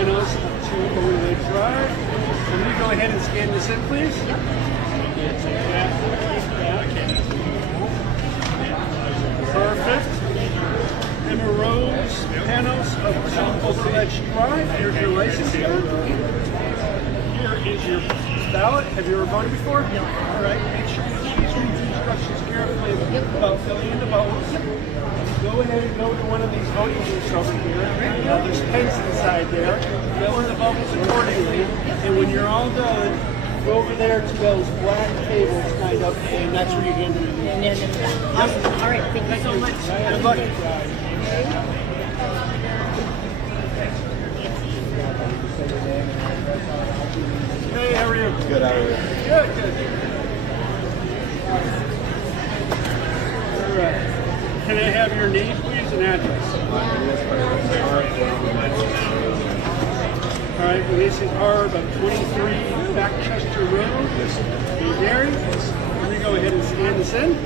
panels up to overlay drive. Can you go ahead and scan this in, please? Perfect. And the rows, panels up to overlay drive. Here's your license card. Here is your ballot. Have you ever voted before? No. All right. Make sure you please read the instructions carefully about filling in the votes. Go ahead and go to one of these voting booths over here. There's pens inside there. Fill in the bubbles accordingly. And when you're all done, go over there to those black tables kind of, and that's where you hand them in. Awesome. All right. Thank you so much. Good luck. Hey, how are you? Good, how are you? Good, good. All right. Can I have your name, please, and address? All right, releasing R about 23 Backchester Road, New Gary. Let me go ahead and scan this in.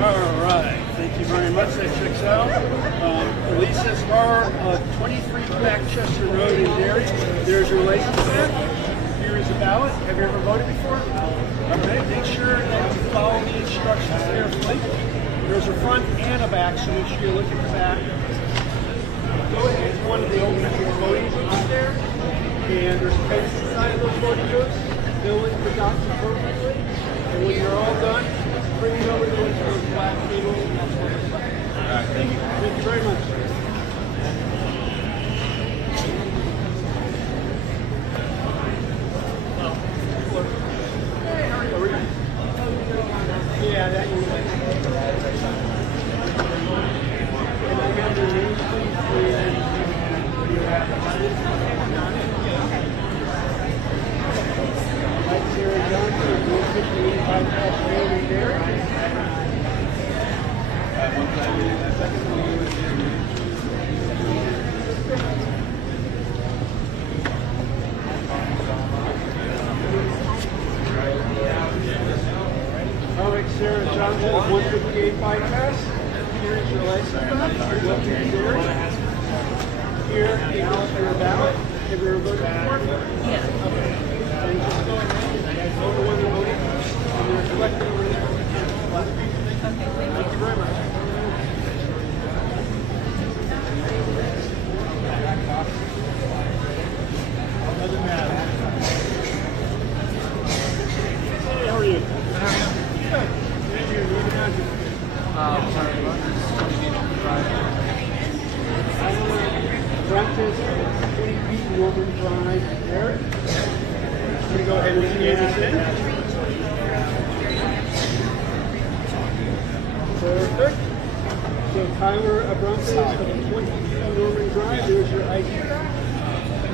All right, thank you very much. That checks out. Releases R 23 Backchester Road in Gary. There's your license plate. Here is the ballot. Have you ever voted before? All right, make sure that you follow the instructions carefully. There's a front and a back, so make sure you look at the back. Go ahead to one of the open voting booths there, and there's pens inside of those voting booths. Fill in the dots appropriately, and when you're all done, bring it over to those black tables, and that's what it's like. All right, thank you. Thank you very much. Hey, how are you? Yeah, that you like. Can I have your name, please? And you have Mike Sarah Johnson, 158 Bypass Road in Gary. All right, Sarah Johnson, 158 Bypass. Here's your license plate. Welcome to Gary. Here is your ballot. Have you ever voted before? Yes. Okay. And just go ahead and go to one of the voting booths, and they're collected over there. Thank you very much. Doesn't matter. Hey, how are you? Good. And your name and address. Practice 20 feet Northern Drive there. I'm going to go ahead and scan this in. Perfect. So Tyler Abramson of 20 feet Northern Drive. There's your ID card.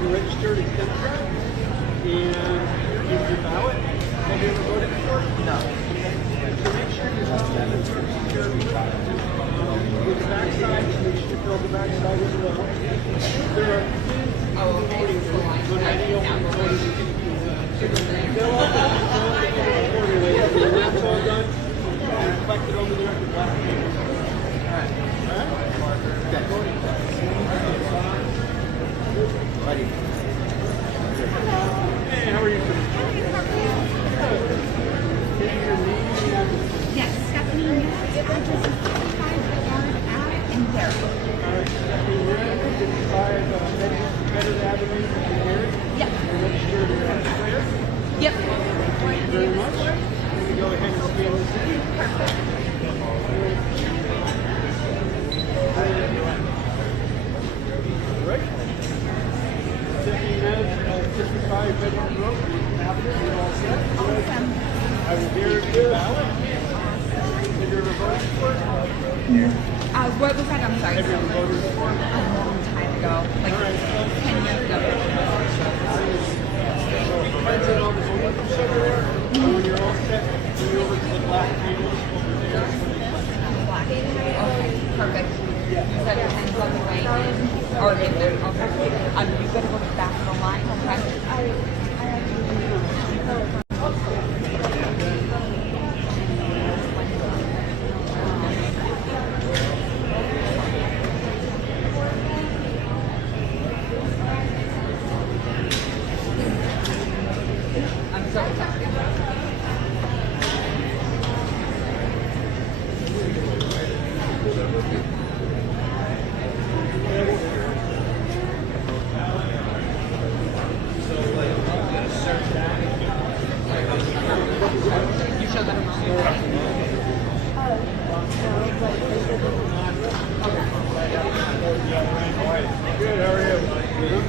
You're registered as Democrat. And here's your ballot. Have you ever voted before? No. So make sure you're following the instructions carefully. With the backside, so make sure you fill the backside as well. There are voting on any open voting. Fill up the accordingly. When that's all done, collect it over there at the black table. Alright. Ready. Hey, how are you today? Getting your name and address. Yes, Stephanie. Address is 55 Bajar Ave in Gary. Alright, Stephanie, you're at 55 Better Avenue in Gary. Yep. You're registered as Democrat. Yep. Thank you very much. Let me go ahead and scan this in. Right. Stephanie Nez, 55 Bedford Road, Avenue, you're all set. Awesome. I will hear your ballot. Have you ever voted before? What was that? I'm sorry. Have you ever voted before? A long time ago, like 10 years ago. Depends on all the voting booths over there. And when you're all set, go over to the black tables over there. Black. Okay, perfect. You said your hands on the way in, or in there. Okay. You better go to the back of the line, okay? You show that Good, how are you?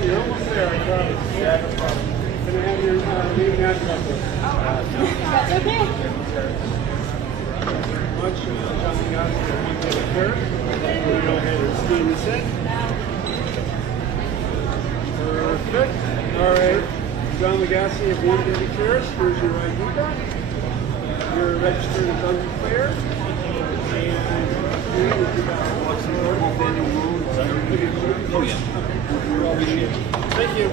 You're almost there, I promise. Yeah, no problem. Can I have your name and address? That's okay. Much, John Legassi, first. We'll go ahead and scan this in. Perfect. All right. John Legassi of 130 Terrace. Here's your ID back. You're registered as undeclared. Oh, yeah. Thank you.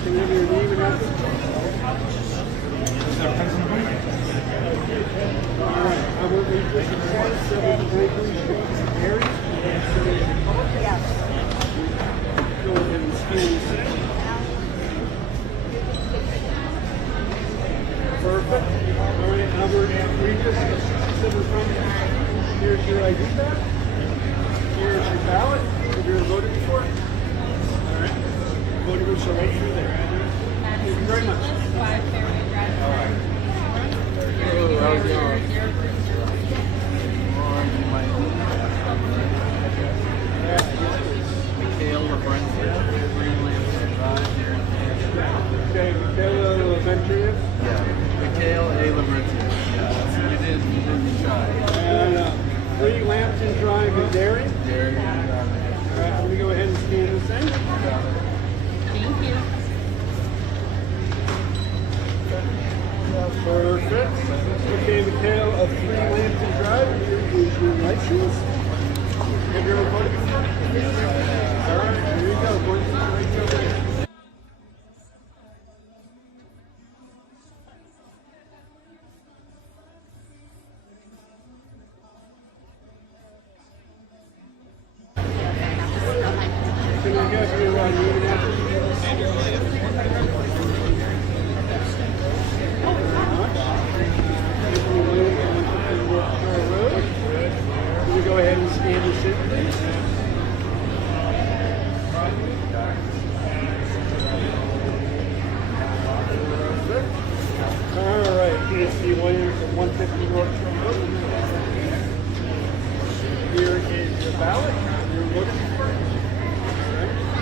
Can you have your name and address? All right. I will read this in 7 Street, Yeah. Go ahead and scan this in. Perfect. All right, Albert, read this. Here's your ID back. Here's your ballot. If you're voting for it. All right. Voting booths are right through there. Thank you very much. All right. Okay, Michaela Lamentria. Yeah, Mikhail A. Lamertia. Yeah, you did try. And 3 Lambton Drive in Derry. Jerry, All right, I'm going to go ahead and scan this in. Thank you. Perfect. Okay, Mikhail of 3 Lambton Drive. Here is your license. Have you ever voted before? All right, here you go. Going to the right over there. Can I get your name and address? Can we go ahead and scan this in, please? All right, PSC Williams at 150 North Shore Road. Here is your ballot. You're voting for it.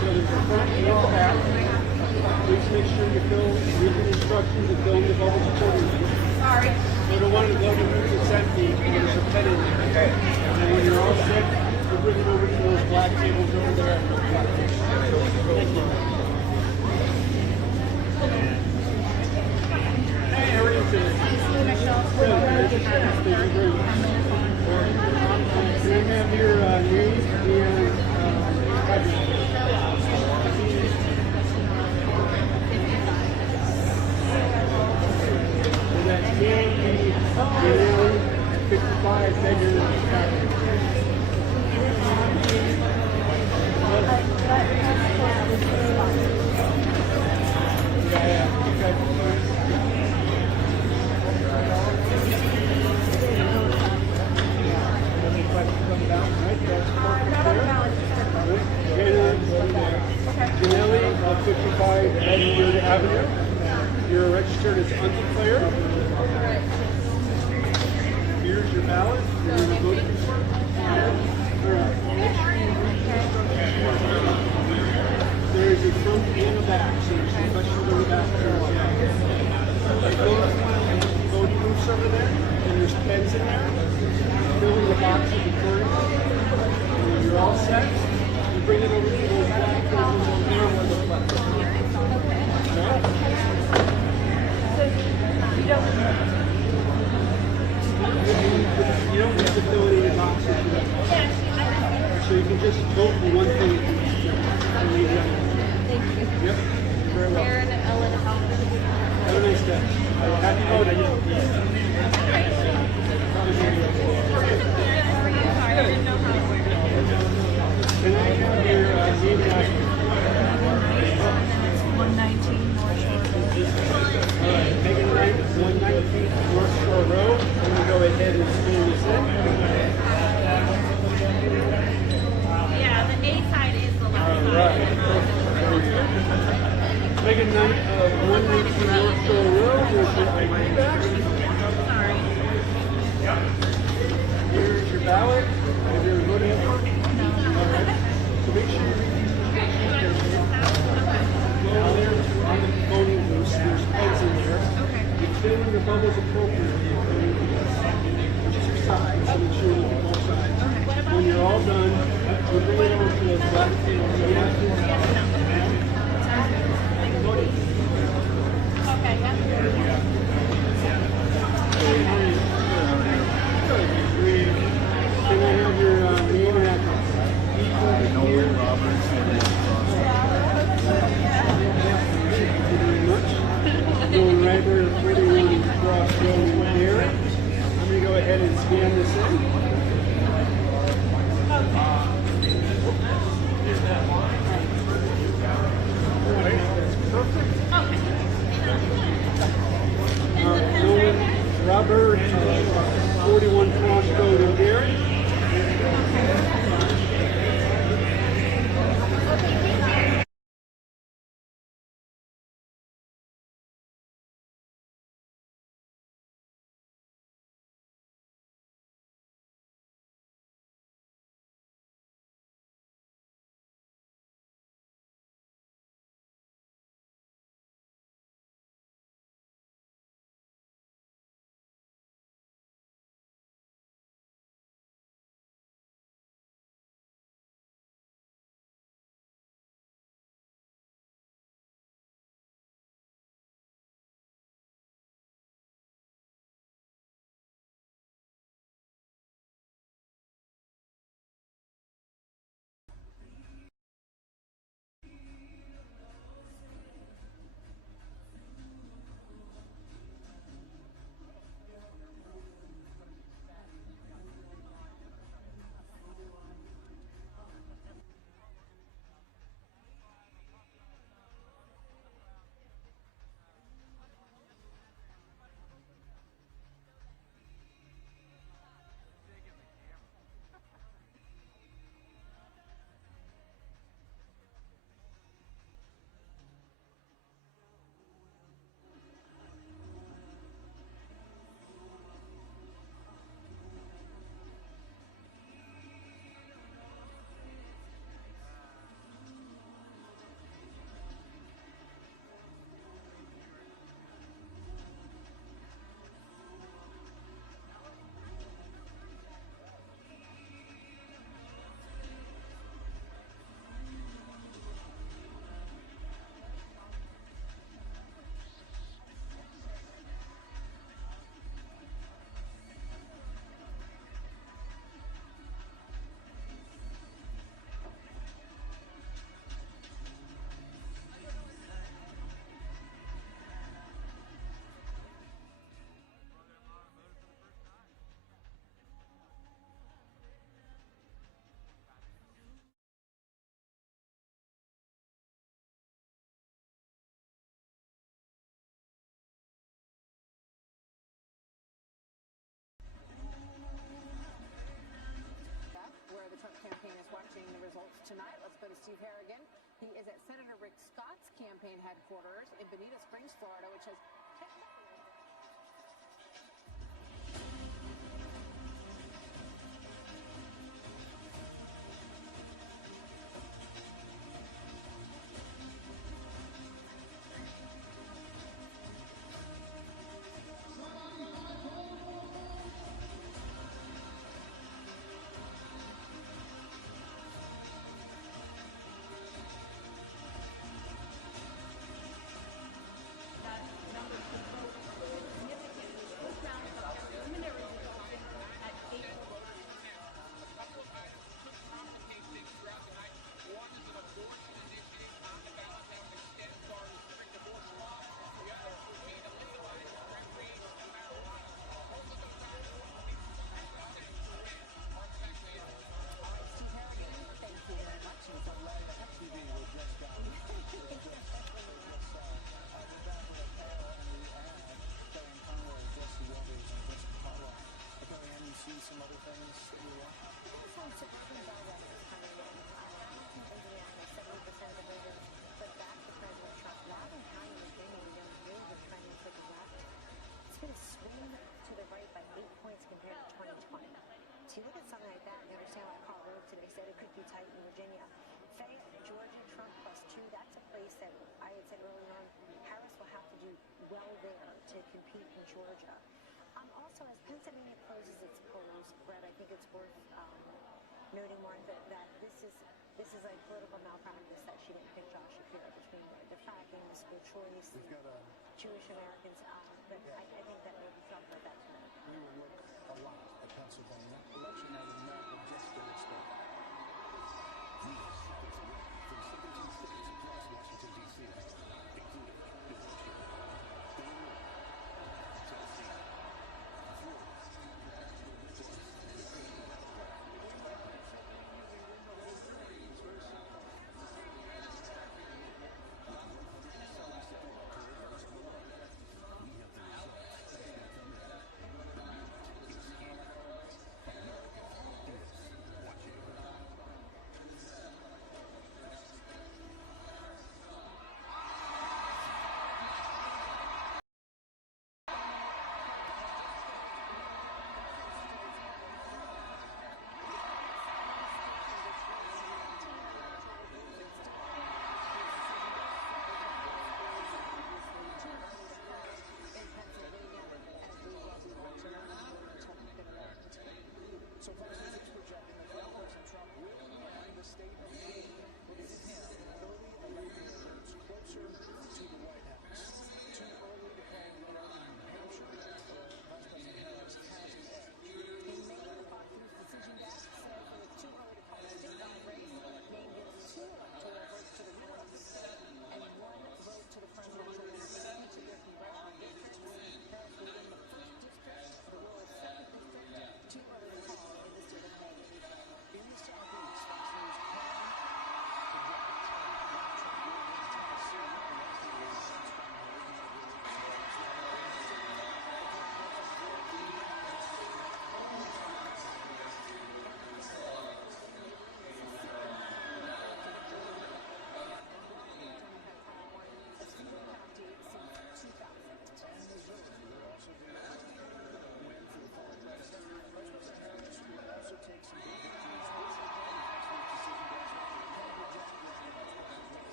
So there's a front and a back. Please make sure you read the instructions and fill in the bubbles accordingly. Sorry. We don't want to go to consent fee. There's a pen in there. Okay. And then when you're all set, we'll bring it over to those black tables over there. Thank you. Hey, how are you today? Good. Thank you very much. Can I have your name and address? That's Gujarati, 55, Bajar. Janelli, 55 Edgewood Avenue. You're registered as undeclared. Here's your ballot. You're going to vote for it. There is a front and a back, so there's some questions on the back. Voting booths over there, and there's pens in there. Fill in the boxes accordingly. And you're all set. You bring it over to those black tables over there where the flag is. Alright? You don't need to fill it in the boxes. So you can just vote for one thing. Thank you. Yep. Very well. Aaron, Ellen, Have a nice day. Happy voting. Fill in the bubbles appropriately. Just your sides. Make sure you look at both sides. When you're all done, you bring it over to the black table. Okay, yeah. Can I have your name and address? Nolan Roberts. Thank you very much. Going right over to 41 Cross Road here. I'm going to go ahead and scan this in. That's perfect. Nolan Robert, 41 Cross Road in Derry. Where the Trump campaign is watching the results tonight. Let's go to Steve Harrigan. He is at Senator Rick Scott's campaign headquarters in Bonita Springs, Florida, which has So you look at something like that and you understand what Carl Rove today said it could be tight in Virginia. Fayette, Georgia, Trump +2, that's a place that I had said earlier on, Harris will have to do well there to compete compete in Georgia. Also, as Pennsylvania closes its polls, Brett, I think it's worth noting, Martha, that this is a political malpractice that she didn't pick Josh Shapiro between the fracking, the school choice, Jewish Americans. But I think that will drop her back to that. We will look a lot at Pennsylvania. Election night in Maryland will just get started. From 17 states across Washington, D.C., including New Hampshire, Illinois, Tennessee, Florida, so far as it's projecting that President Trump will win the state of Maine, putting him 30 electoral votes closer to the White House. Too early to call the winner in New Hampshire, where Vice President Harris has an edge. In Maine, the Fox News decision desk says that it's too early to call a state-wide race. Maine gives 2 electoral votes to the winner of the state and 1 vote to the presidential winner in each of their congressional districts. Harris will win the 1st district, the rural 2nd district. Too early to call in the state of Maine. In the Southeast, Fox News projects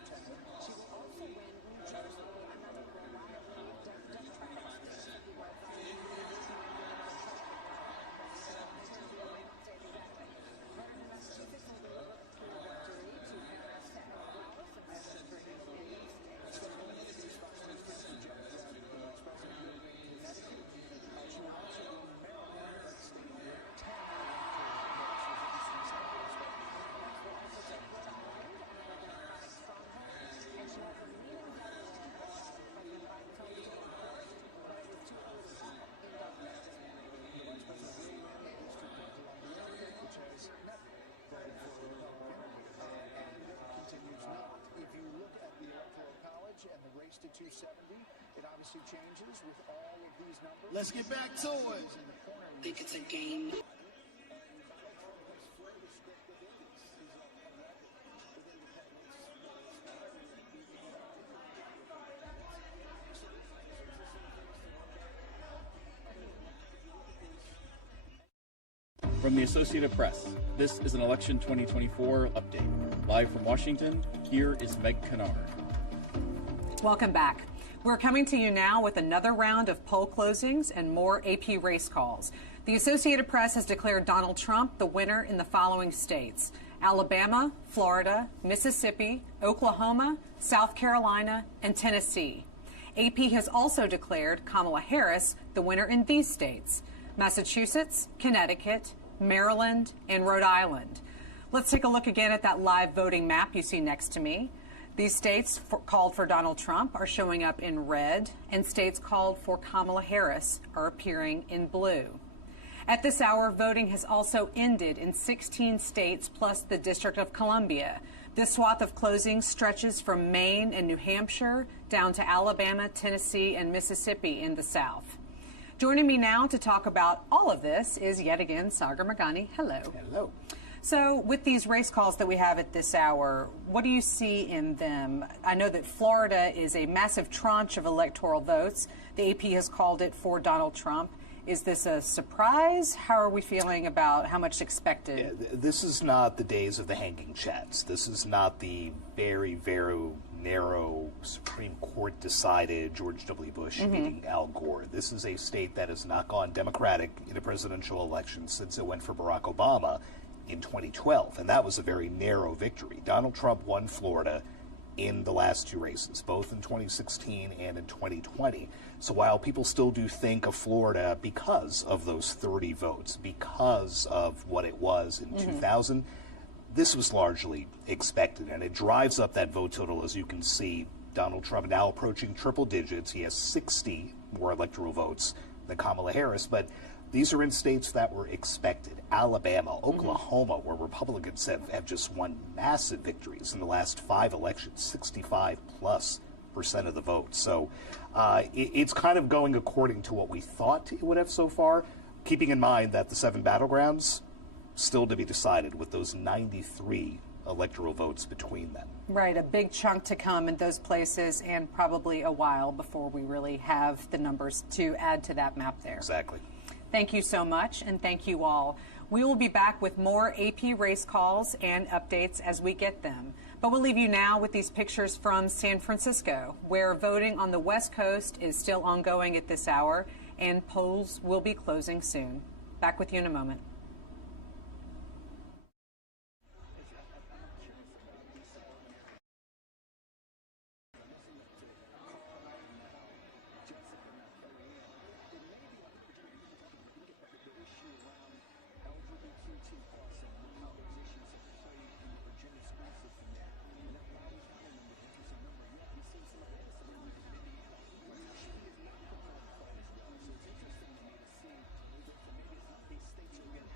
Tennessee. She will also win New Jersey, another reliably Democratic state. Massachusetts will be looked through a victory to Harris as well, some extra strength in these states. And the race to 270, it obviously changes with all of these numbers. Let's get back to it. I think it's a game. From the Associated Press, this is an Election 2024 update. Live from Washington, here is Meg Kennard. Welcome back. We're coming to you now with another round of poll closings and more AP race calls. The Associated Press has declared Donald Trump the winner in the following states: Alabama, Florida, Mississippi, Oklahoma, South Carolina, and Tennessee. AP has also declared Kamala Harris the winner in these states: Massachusetts, Connecticut, Maryland, and Rhode Island. Let's take a look again at that live voting map you see next to me. These states called for Donald Trump are showing up in red, and states called for Kamala Harris are appearing in blue. At this hour, voting has also ended in 16 states plus the District of Columbia. This swath of closings stretches from Maine and New Hampshire down to Alabama, Tennessee, and Mississippi in the South. Joining me now to talk about all of this is yet again Sagar Meghani. Hello. Hello. So with these race calls that we have at this hour, what do you see in them? I know that Florida is a massive tranche of electoral votes. The AP has called it for Donald Trump. Is this a surprise? How are we feeling about how much expected? Yeah, this is not the days of the hanging chads. This is not the very, very narrow Supreme Court decided George W. Bush beating Al Gore. This is a state that has not gone Democratic in a presidential election since it went for Barack Obama in 2012, and that was a very narrow victory. Donald Trump won Florida in the last two races, both in 2016 and in 2020. So while people still do think of Florida because of those 30 votes, because of what it was in 2000, this was largely expected, and it drives up that vote total. As you can see, Donald Trump now approaching triple digits. He has 60 more electoral votes than Kamala Harris, but these are in states that were expected. Alabama, Oklahoma, where Republicans have just won massive victories in the last 5 elections, 65+% of the vote. So it's kind of going according to what we thought it would have so far, keeping in mind that the 7 battlegrounds still to be decided with those 93 electoral votes between them. Right, a big chunk to come in those places, and probably a while before we really have the numbers to add to that map there. Exactly. Thank you so much, and thank you all. We will be back with more AP race calls and updates as we get them. But we'll leave you now with these pictures from San Francisco, where voting on the West Coast is still ongoing at this hour, and polls will be closing soon. Back with you in a moment. So it's interesting to me to see that maybe it's not these states are getting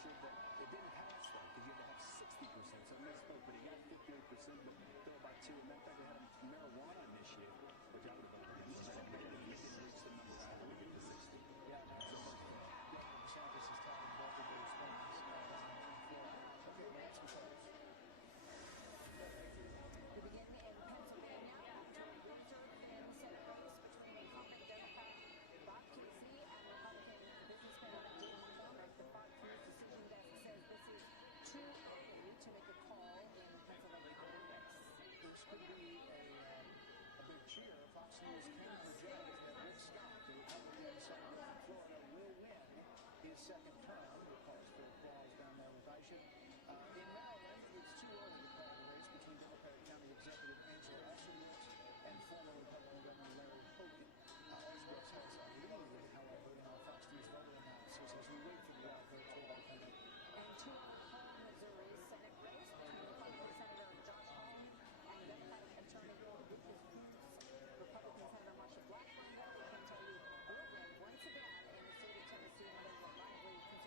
issue, but it didn't pass, though, because you had to have 60%. So misspoke, but he got 58%, but Bill about 2. And matter of fact, they had a marijuana initiative, which I would have voted against. They didn't reach the number after we get to 60. Yeah, no, so Governor DeSantis is talking about the response. Okay, let's go. We begin in Pennsylvania after a winter in Senate race between incumbent Democrat Bob Casey and Republican businessman David Cormick. The Fox News decision desk says this is too early to make a call in the Pennsylvania race. This could be a big cheer. Fox News can project that Rick Scott, the Republican senator from Florida, will win his second term. It calls for applause down there with Isham. In Maryland, it's too early to call the race between Democratic County Executive Angela Osbrooks and former Republican Governor Larry Hogan. Osbrooks has a lead, however, in our Fox News voter analysis as we wait for the vote to come in. And to our home Missouri Senate race between Republican Senator Josh Hall and Democratic Attorney Lucas Hughes. Republican Senator Marsha Blackburn, we can tell you, will win once again in the state of Tennessee, and they will likely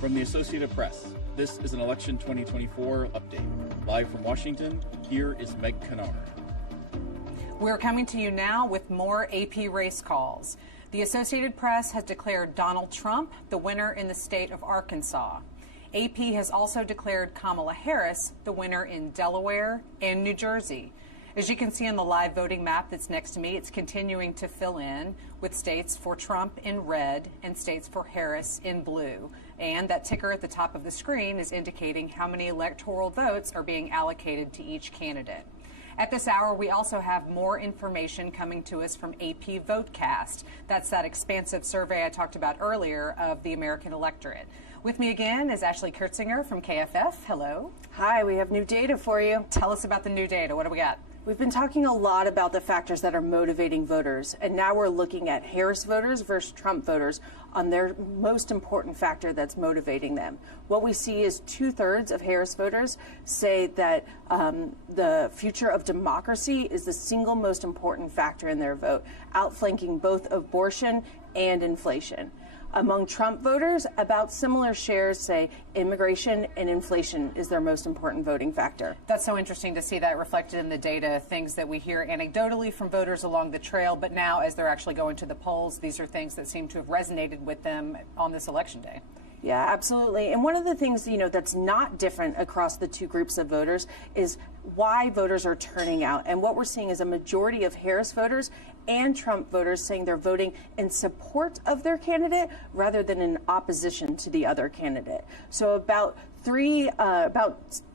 From the Associated Press, this is an Election 2024 update. Live from Washington, here is Meg Kennard. We're coming to you now with more AP race calls. The Associated Press has declared Donald Trump the winner in the state of Arkansas. AP has also declared Kamala Harris the winner in Delaware and New Jersey. As you can see on the live voting map that's next to me, it's continuing to fill in with states for Trump in red and states for Harris in blue. And that ticker at the top of the screen is indicating how many electoral votes are being allocated to each candidate. At this hour, we also have more information coming to us from AP Votecast. That's that expansive survey I talked about earlier of the American electorate. With me again is Ashley Kurtzinger from KFF. Hello. Hi, we have new data for you. Tell us about the new data. What do we got? We've been talking a lot about the factors that are motivating voters, and now we're looking at Harris voters versus Trump voters on their most important factor that's motivating them. What we see is 2/3 of Harris voters say that the future of democracy is the single most important factor in their vote, outflanking both abortion and inflation. Among Trump voters, about similar shares say immigration and inflation is their most important voting factor. That's so interesting to see that reflected in the data, things that we hear anecdotally from voters along the trail, but now as they're actually going to the polls, these are things that seem to have resonated with them on this election day. Yeah, absolutely. And one of the things, that's not different across the two groups of voters is why voters are turning out. And what we're seeing is a majority of Harris voters and Trump voters saying they're voting in support of their candidate rather than in opposition to the other candidate. So about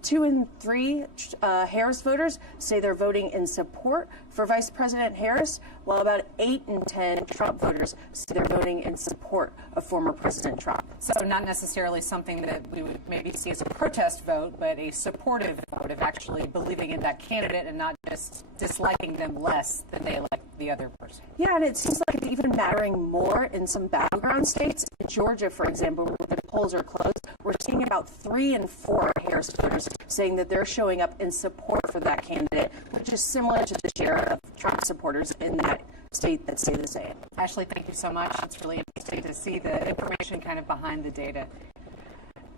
2 in 3 Harris voters say they're voting in support for Vice President Harris, while about 8 in 10 Trump voters say they're voting in support of former President Trump. So not necessarily something that we would maybe see as a protest vote, but a supportive vote of actually believing in that candidate and not just disliking them less than they like the other person. Yeah, and it seems like it's even mattering more in some battleground states. In Georgia, for example, where the polls are closed, we're seeing about 3 in 4 Harris voters saying that they're showing up in support for that candidate, which is similar to the share of Trump supporters in that state that say the same. Ashley, thank you so much. It's really interesting to see the information kind of behind the data.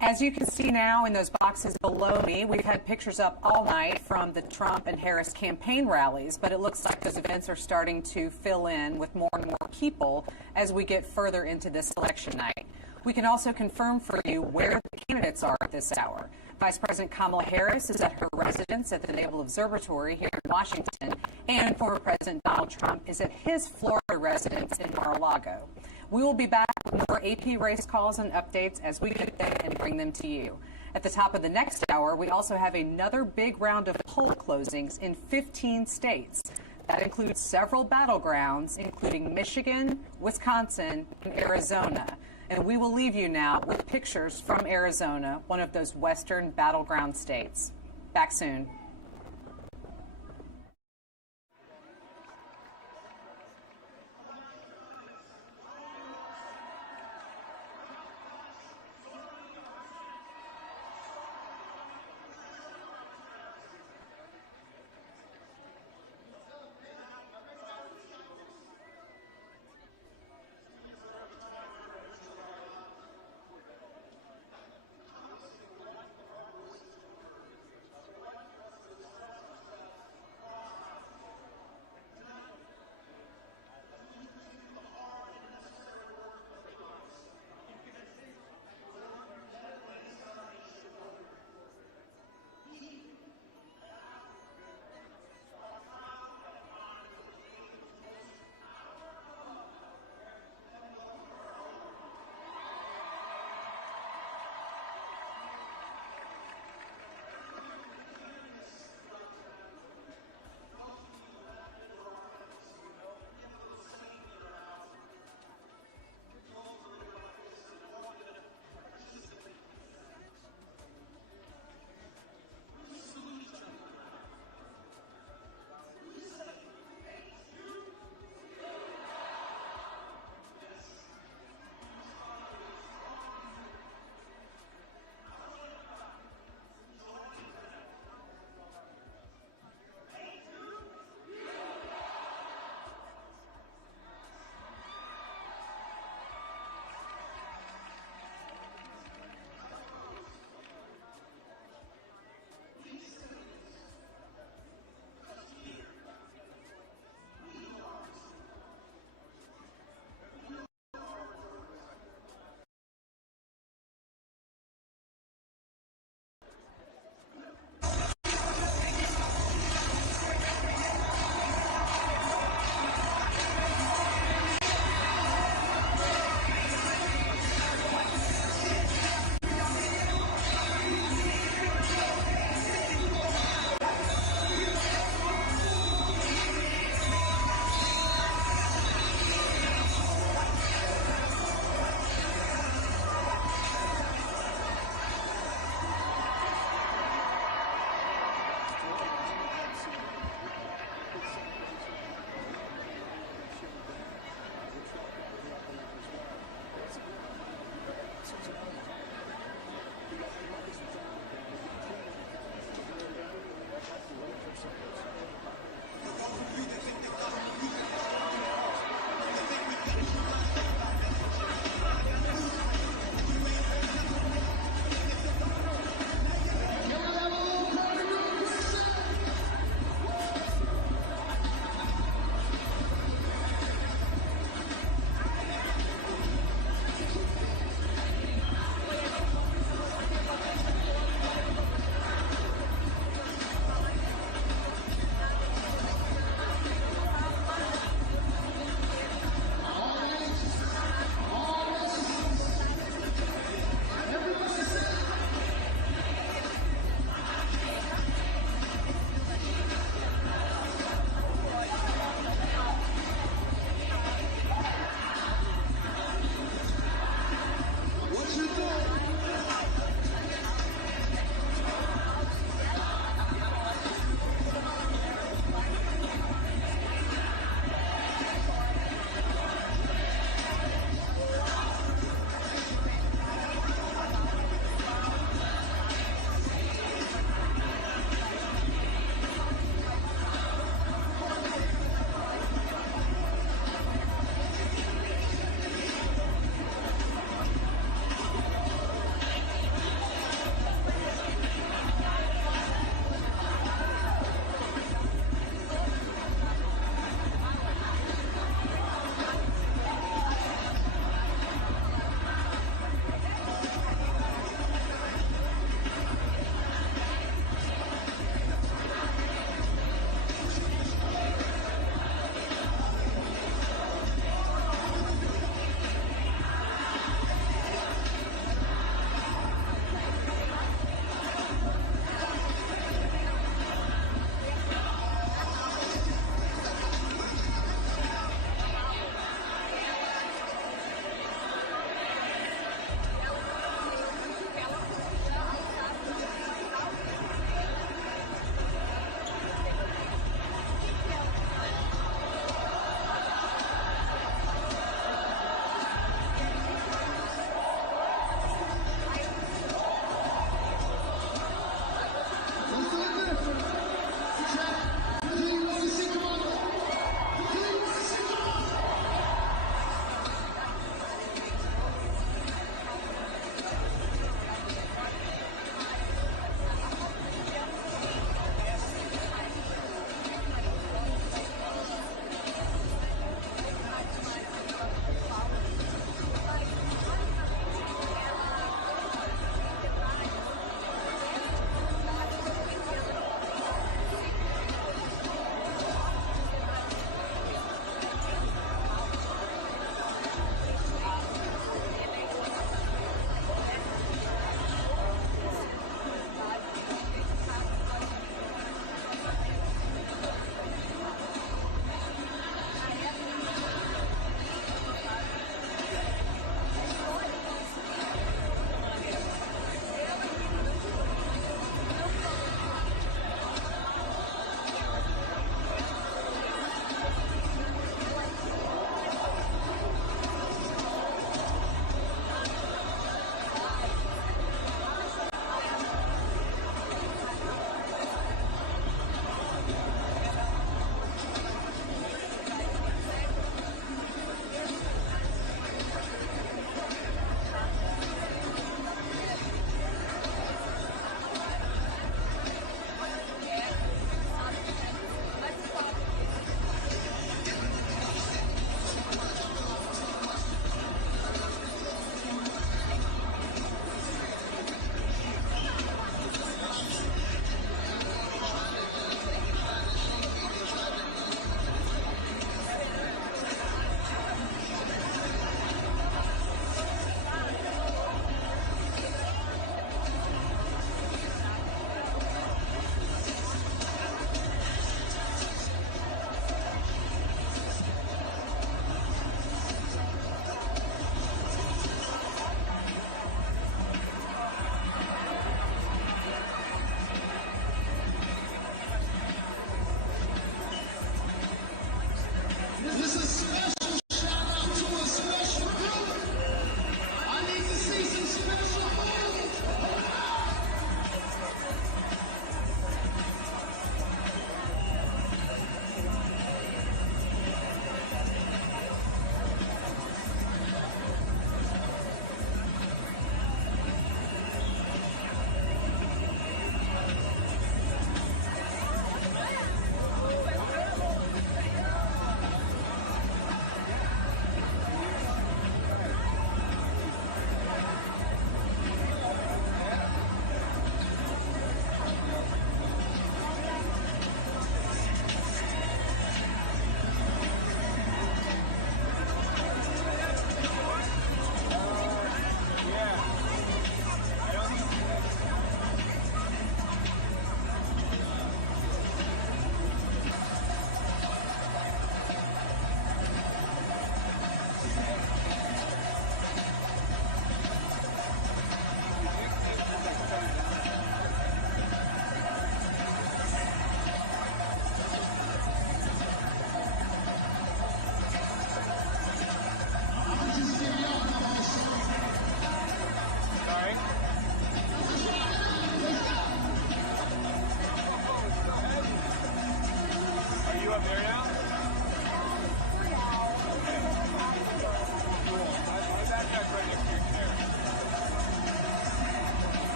As you can see now in those boxes below me, we've had pictures up all night from the Trump and Harris campaign rallies, but it looks like those events are starting to fill in with more and more people as we get further into this election night. We can also confirm for you where the candidates are at this hour. Vice President Kamala Harris is at her residence at the Naval Observatory here in Washington, and former President Donald Trump is at his Florida residence in Mar-a-Lago. We will be back with more AP race calls and updates as we get them and bring them to you. At the top of the next hour, we also have another big round of poll closings in 15 states. That includes several battlegrounds, including Michigan, Wisconsin, and Arizona. And we will leave you now with pictures from Arizona, one of those western battleground states. Back soon.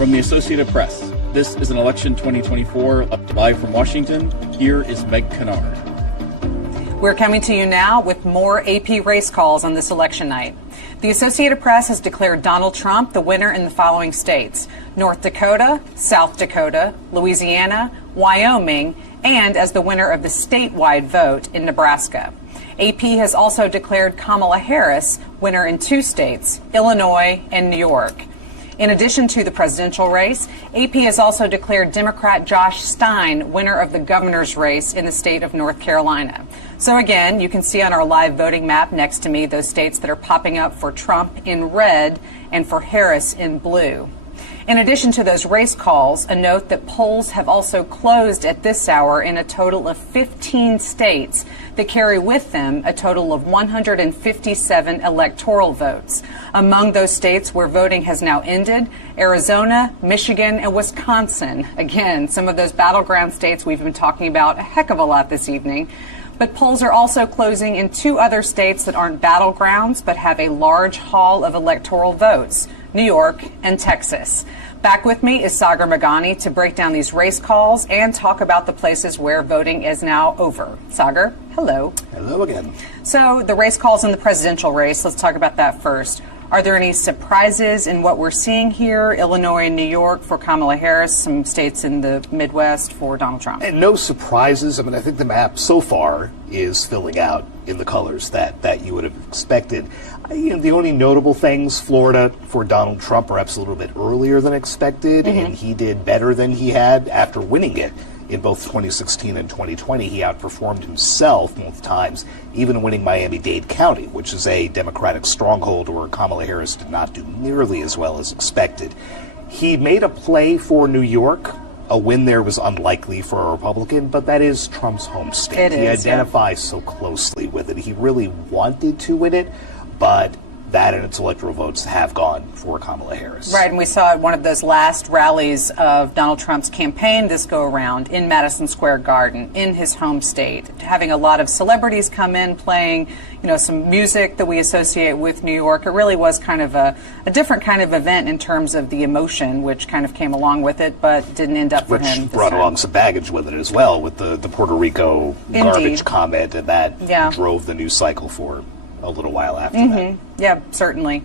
From the Associated Press, this is an Election 2024 update. Live from Washington, here is Meg Kennard. We're coming to you now with more AP race calls on this election night. The Associated Press has declared Donald Trump the winner in the following states: North Dakota, South Dakota, Louisiana, Wyoming, and as the winner of the statewide vote in Nebraska. AP has also declared Kamala Harris winner in 2 states, Illinois and New York. In addition to the presidential race, AP has also declared Democrat Josh Stein winner of the governor's race in the state of North Carolina. So again, you can see on our live voting map next to me those states that are popping up for Trump in red and for Harris in blue. In addition to those race calls, a note that polls have also closed at this hour in a total of 15 states that carry with them a total of 157 electoral votes. Among those states where voting has now ended, Arizona, Michigan, and Wisconsin. Again, some of those battleground states we've been talking about a heck of a lot this evening. But polls are also closing in 2 other states that aren't battlegrounds but have a large haul of electoral votes: New York and Texas. Back with me is Sagar Magani to break down these race calls and talk about the places where voting is now over. Sagar, hello. Hello again. So the race calls in the presidential race, let's talk about that first. Are there any surprises in what we're seeing here? Illinois and New York for Kamala Harris, some states in the Midwest for Donald Trump. And no surprises. I mean, I think the map so far is filling out in the colors that you would have expected. You know, the only notable things, Florida for Donald Trump, perhaps a little bit earlier than expected, and he did better than he had after winning it. In both 2016 and 2020, he outperformed himself both times, even winning Miami-Dade County, which is a Democratic stronghold where Kamala Harris did not do nearly as well as expected. He made a play for New York. A win there was unlikely for a Republican, but that is Trump's home state. He identifies so closely with it. He really wanted to win it, but that and its electoral votes have gone for Kamala Harris. Right, and we saw at one of those last rallies of Donald Trump's campaign this go around in Madison Square Garden, in his home state, having a lot of celebrities come in playing, you know, some music that we associate with New York. It really was kind of a different kind of event in terms of the emotion, which kind of came along with it, but didn't end up for him. Which brought along some baggage with it as well, with the Puerto Rico garbage comment, and that drove the news cycle for a little while after that. Yeah, certainly.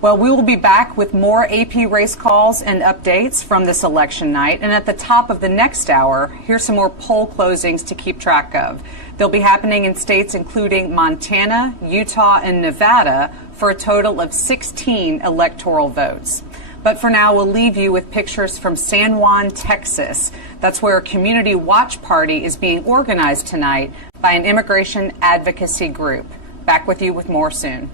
Well, we will be back with more AP race calls and updates from this election night. And at the top of the next hour, here's some more poll closings to keep track of. They'll be happening in states including Montana, Utah, and Nevada for a total of 16 electoral votes. But for now, we'll leave you with pictures from San Juan, Texas. That's where a community watch party is being organized tonight by an immigration advocacy group. Back with you with more soon.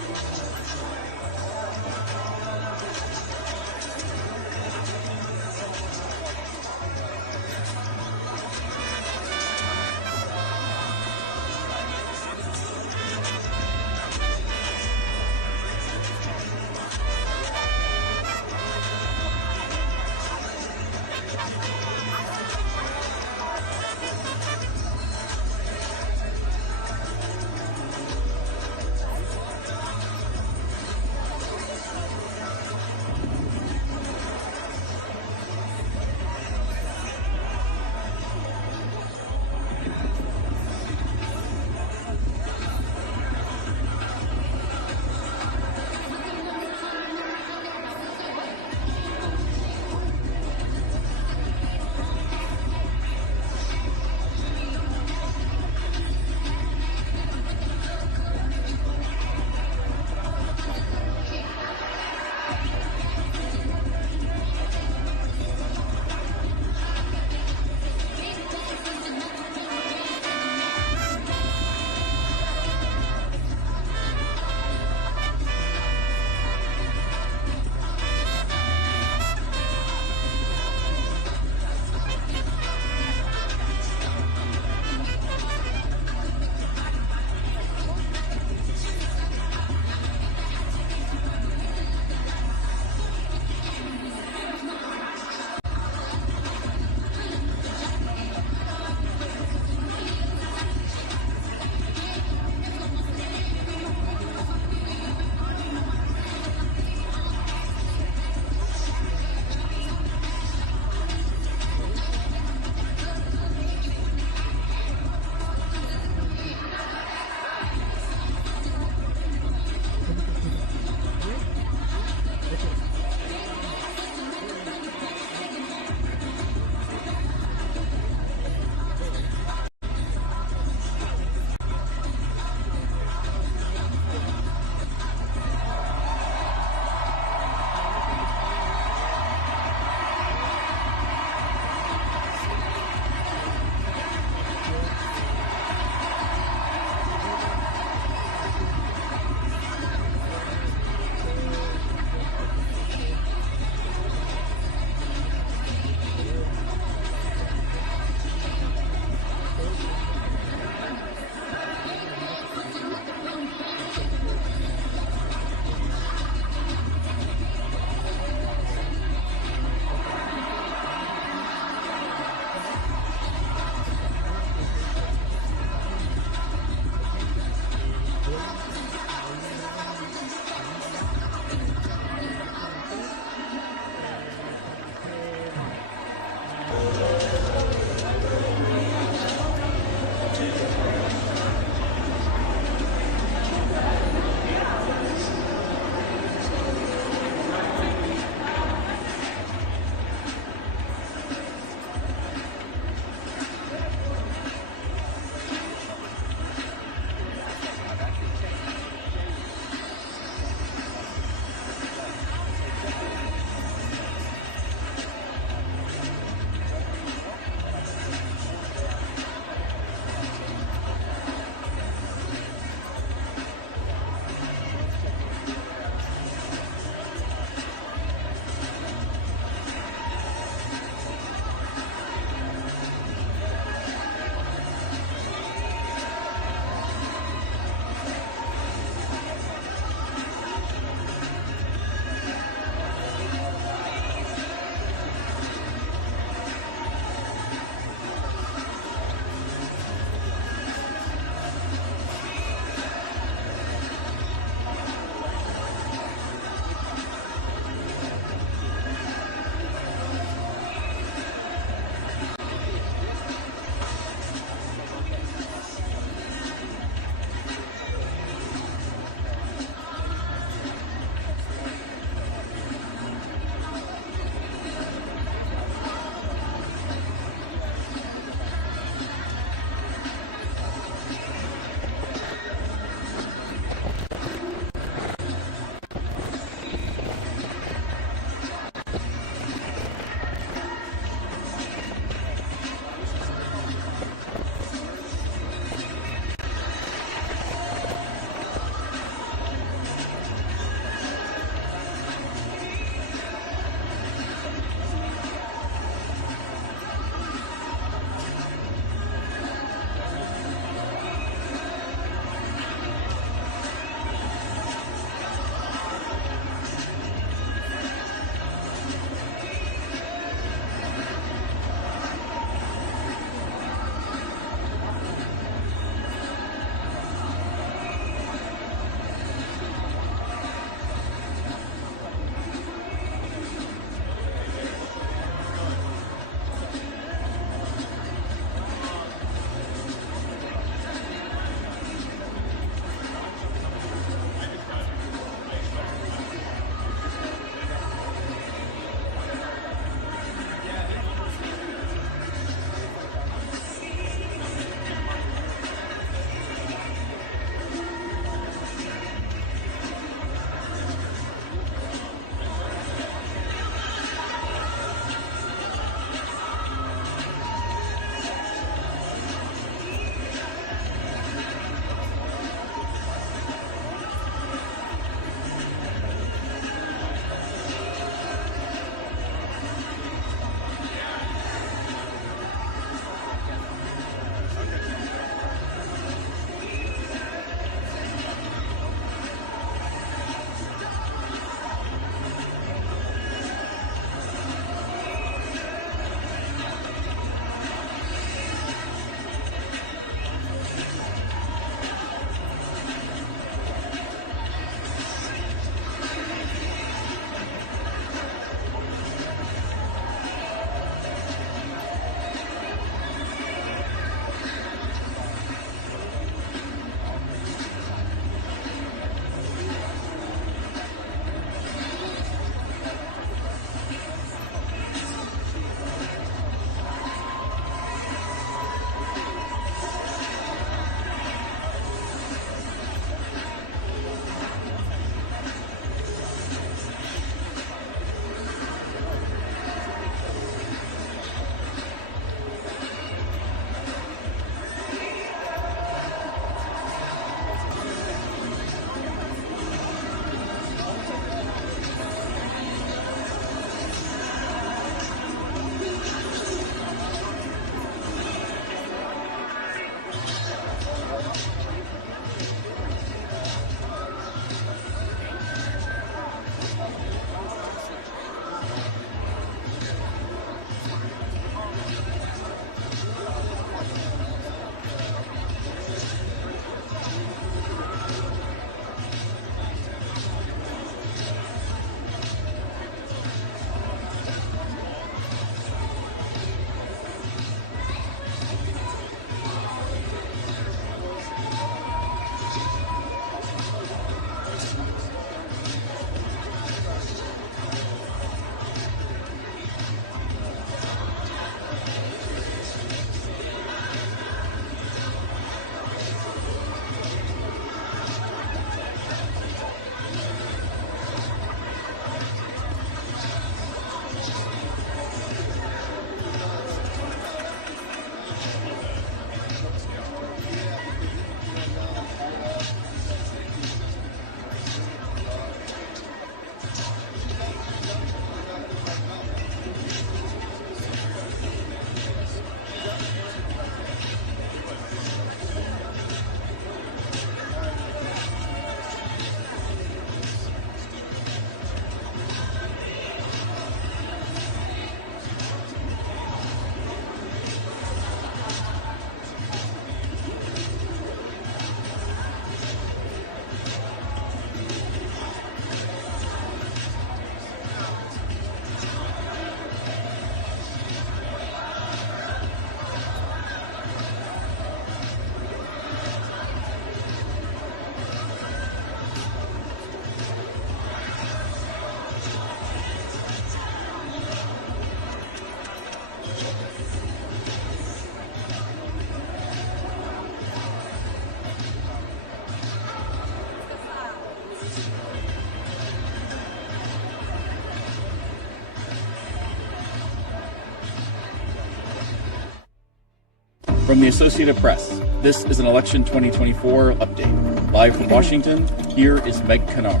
From the Associated Press, this is an Election 2024 update. Live from Washington, here is Meg Kennard.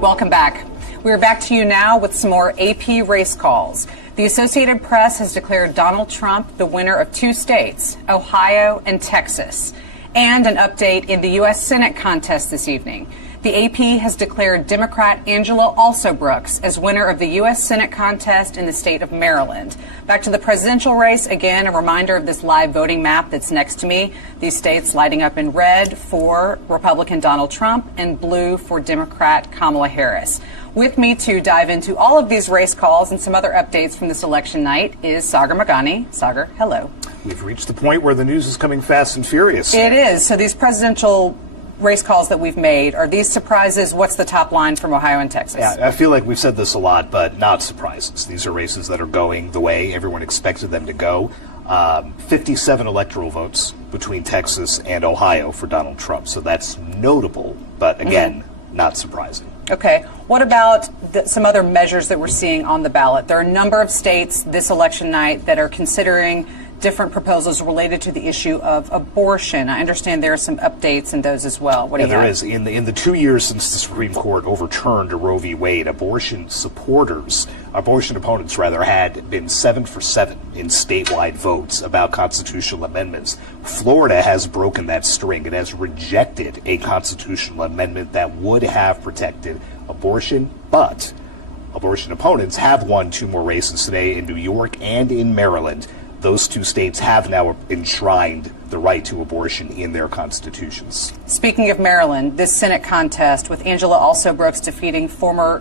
Welcome back. We're back to you now with some more AP race calls. The Associated Press has declared Donald Trump the winner of 2 states, Ohio and Texas, and an update in the U.S. Senate contest this evening. The AP has declared Democrat Angela Alsobrooks as winner of the U.S. Senate contest in the state of Maryland. Back to the presidential race, again, a reminder of this live voting map that's next to me. These states lighting up in red for Republican Donald Trump and blue for Democrat Kamala Harris. With me to dive into all of these race calls and some other updates from this election night is Sagar Meghani. Sagar, hello. We've reached the point where the news is coming fast and furious. It is. So these presidential race calls that we've made, are these surprises? What's the top line from Ohio and Texas? Yeah, I feel like we've said this a lot, but not surprises. These are races that are going the way everyone expected them to go. 57 electoral votes between Texas and Ohio for Donald Trump. So that's notable, but again, not surprising. Okay. What about some other measures that we're seeing on the ballot? There are a number of states this election night that are considering different proposals related to the issue of abortion. I understand there are some updates in those as well. What do you have? There is. In the 2 years since the Supreme Court overturned Roe v. Wade, abortion opponents had been 7 for 7 in statewide votes about constitutional amendments. Florida has broken that string. It has rejected a constitutional amendment that would have protected abortion, but abortion opponents have won 2 more races today in New York and in Maryland. Those 2 states have now enshrined the right to abortion in their constitutions. Speaking of Maryland, this Senate contest with Angela Alsobrooks defeating former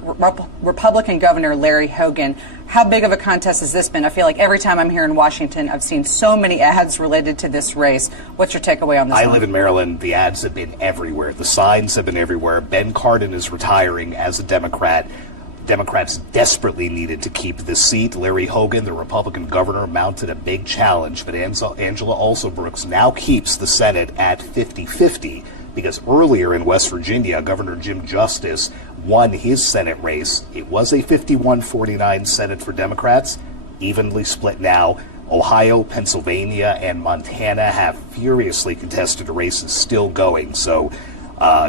Republican Governor Larry Hogan, how big of a contest has this been? I feel like every time I'm here in Washington, I've seen so many ads related to this race. What's your takeaway on this I one? live in Maryland. The ads have been everywhere. The signs have been everywhere. Ben Cardin is retiring as a Democrat. Democrats desperately needed to keep this seat. Larry Hogan, the Republican governor, mounted a big challenge, but Angela Alsobrooks now keeps the Senate at 50-50 because earlier in West Virginia, Governor Jim Justice won his Senate race. It was a 51-49 Senate for Democrats, evenly split now. Ohio, Pennsylvania, and Montana have furiously contested races still going, so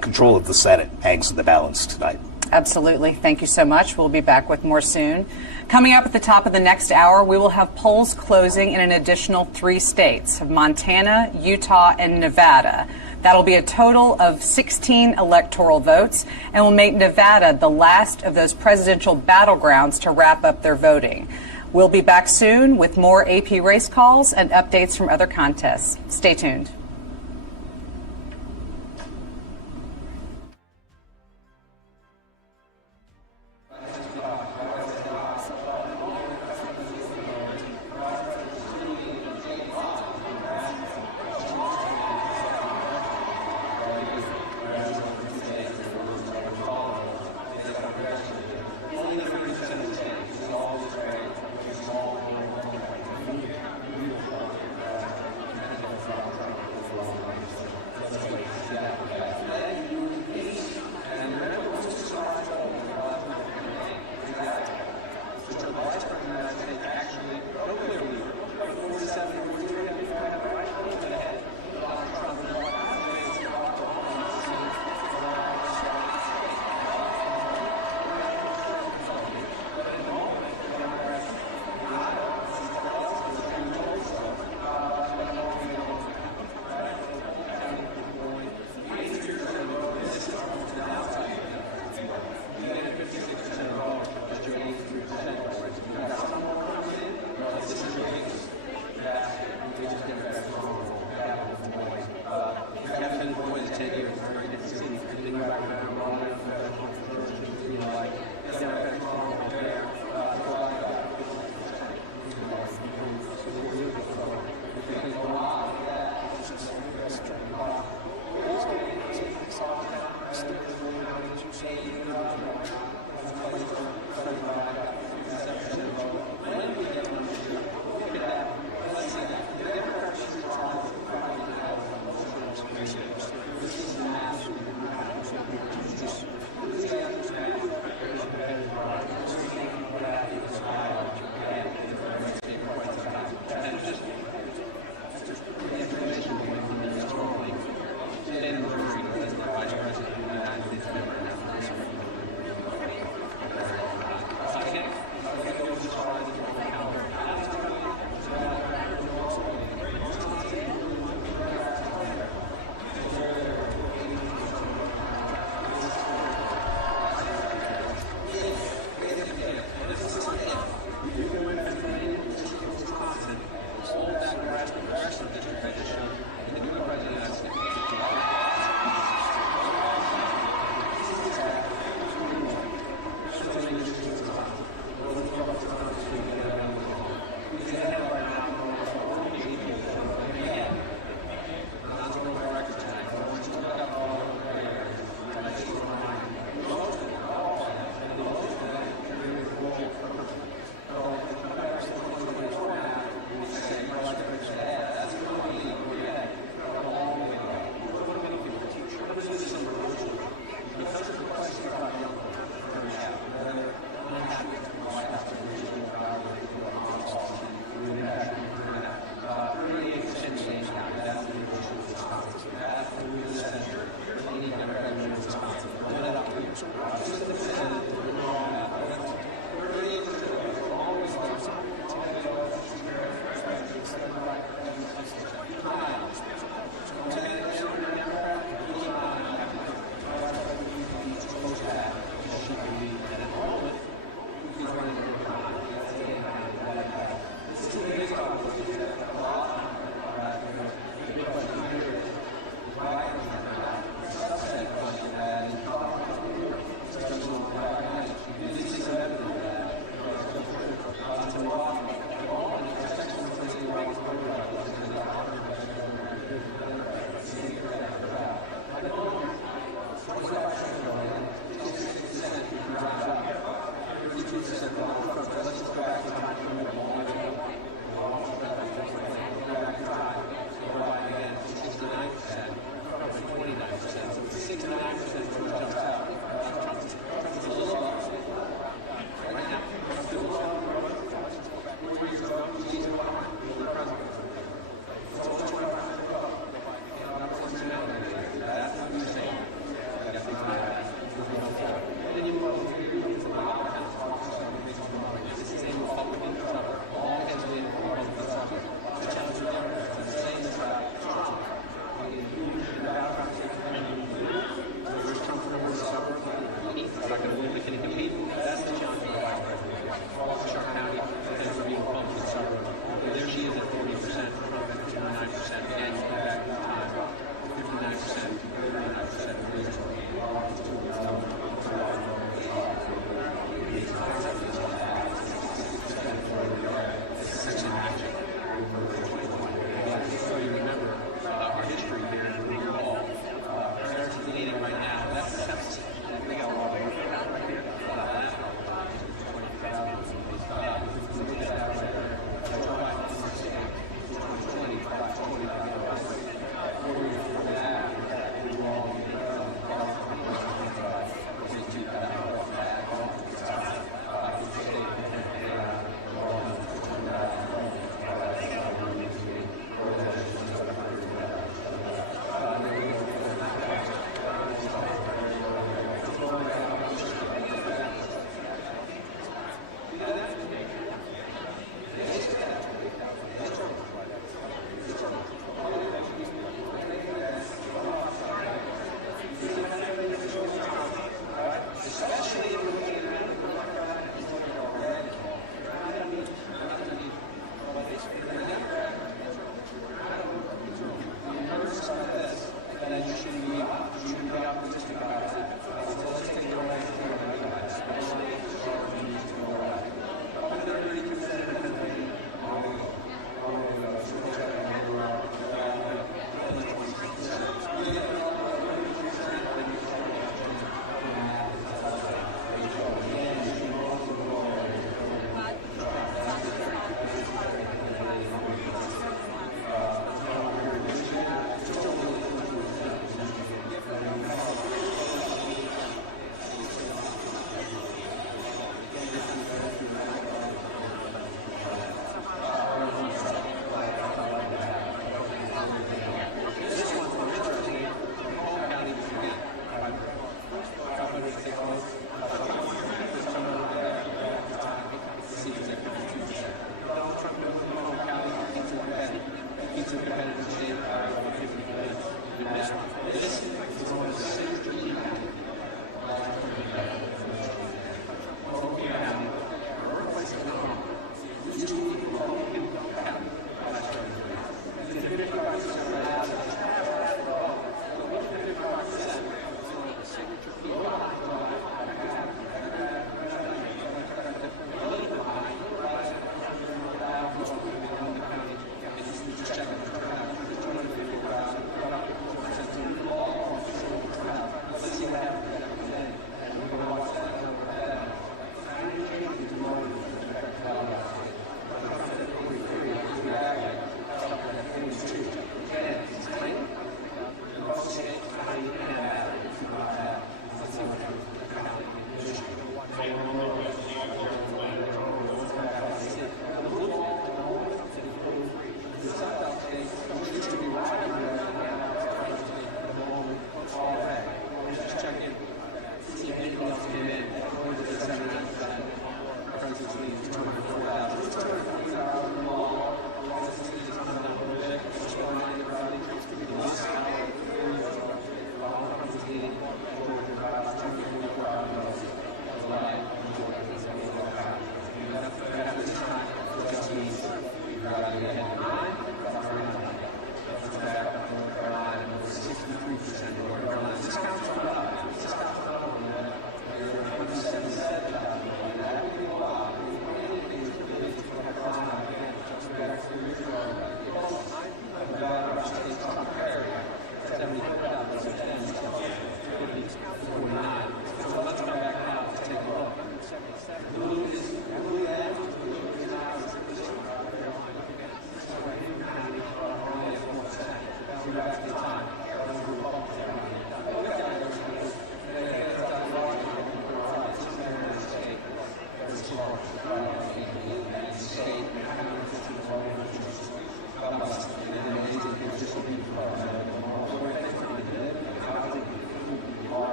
control of the Senate hangs in the balance tonight. Absolutely. Thank you so much. We'll be back with more soon. Coming up at the top of the next hour, we will have polls closing in an additional 3 states, Montana, Utah, and Nevada. That'll be a total of 16 electoral votes and will make Nevada the last of those presidential battlegrounds to wrap up their voting. We'll be back soon with more AP race calls and updates from other contests. Stay tuned.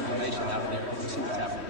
Information out there to see what's happening.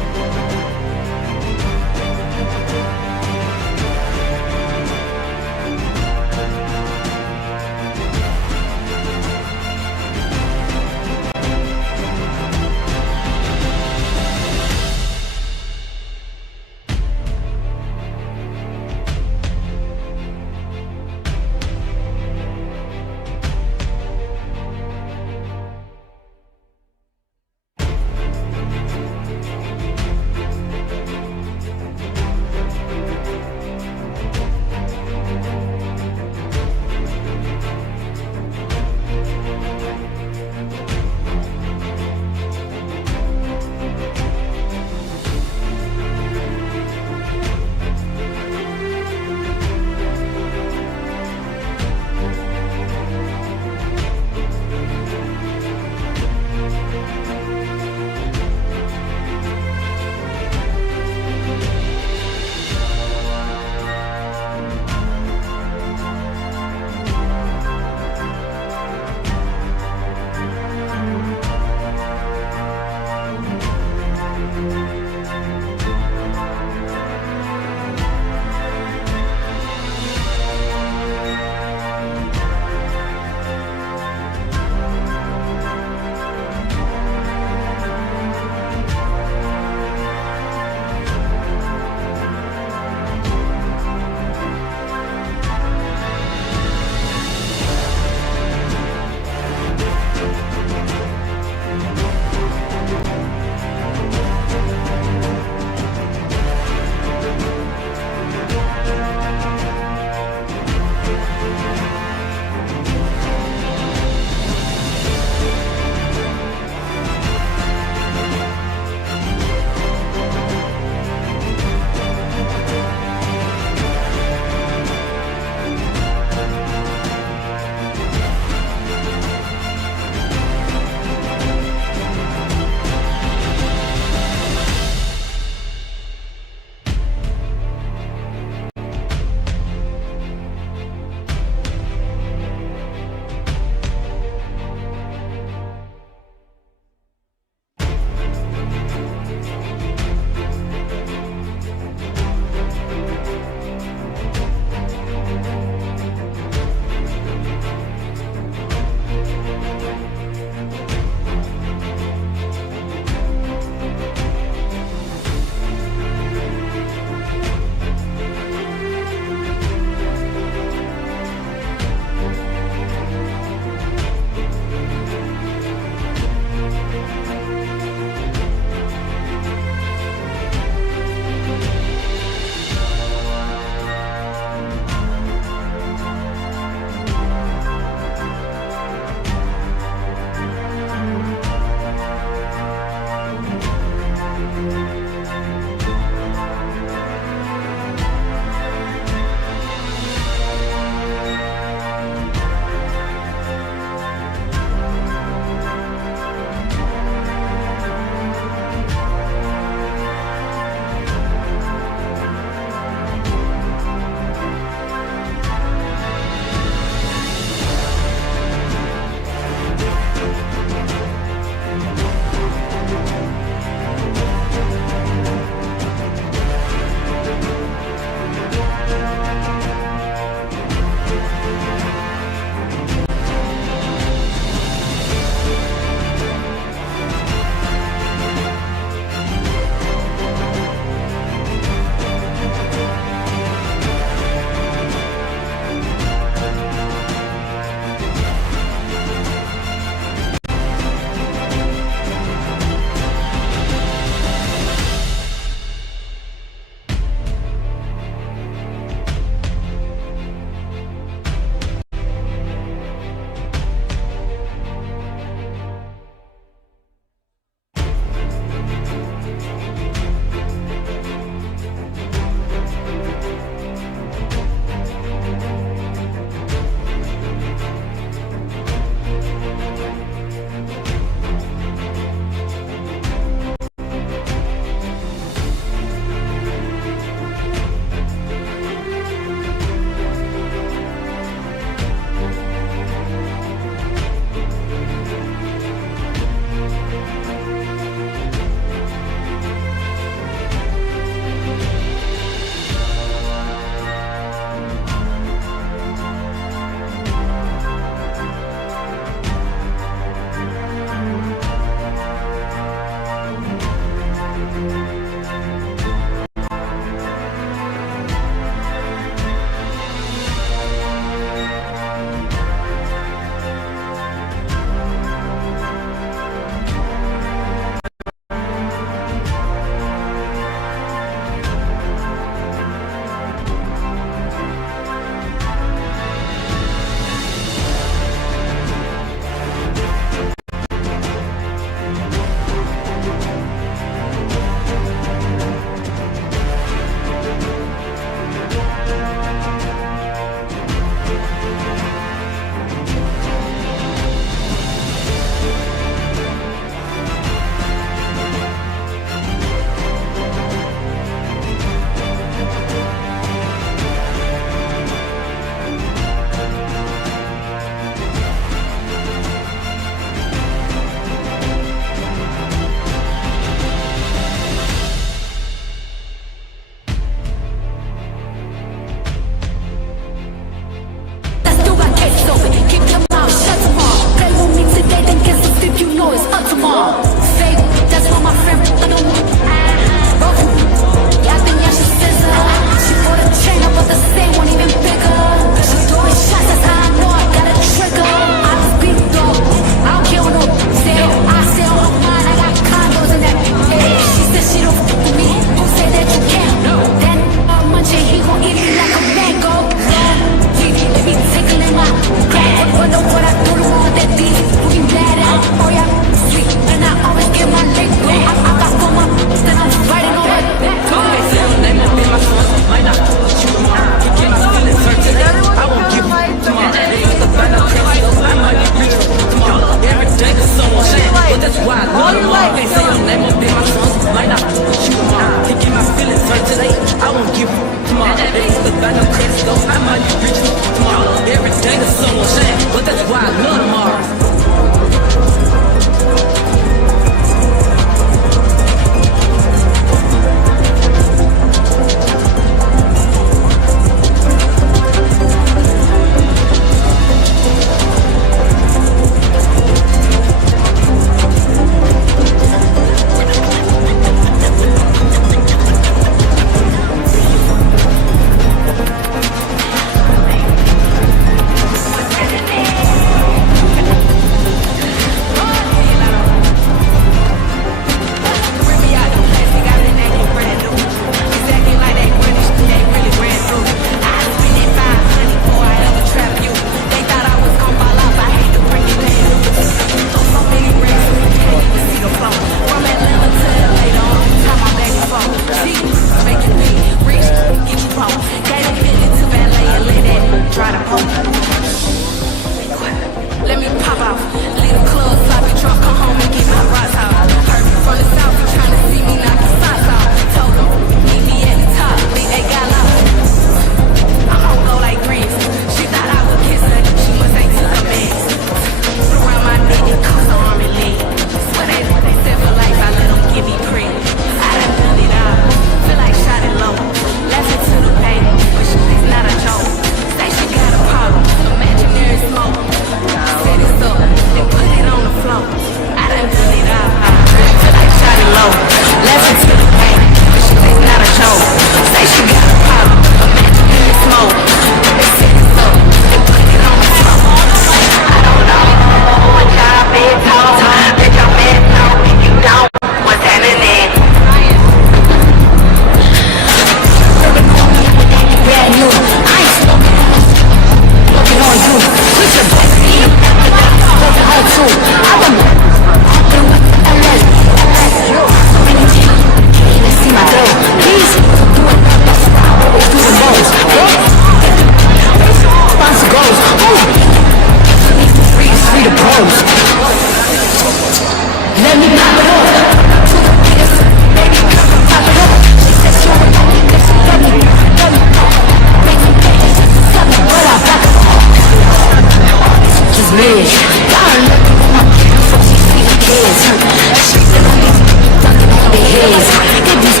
bridge. God looking for my parents before she see the kids. Shaking on these, fucking on their heads. Get these.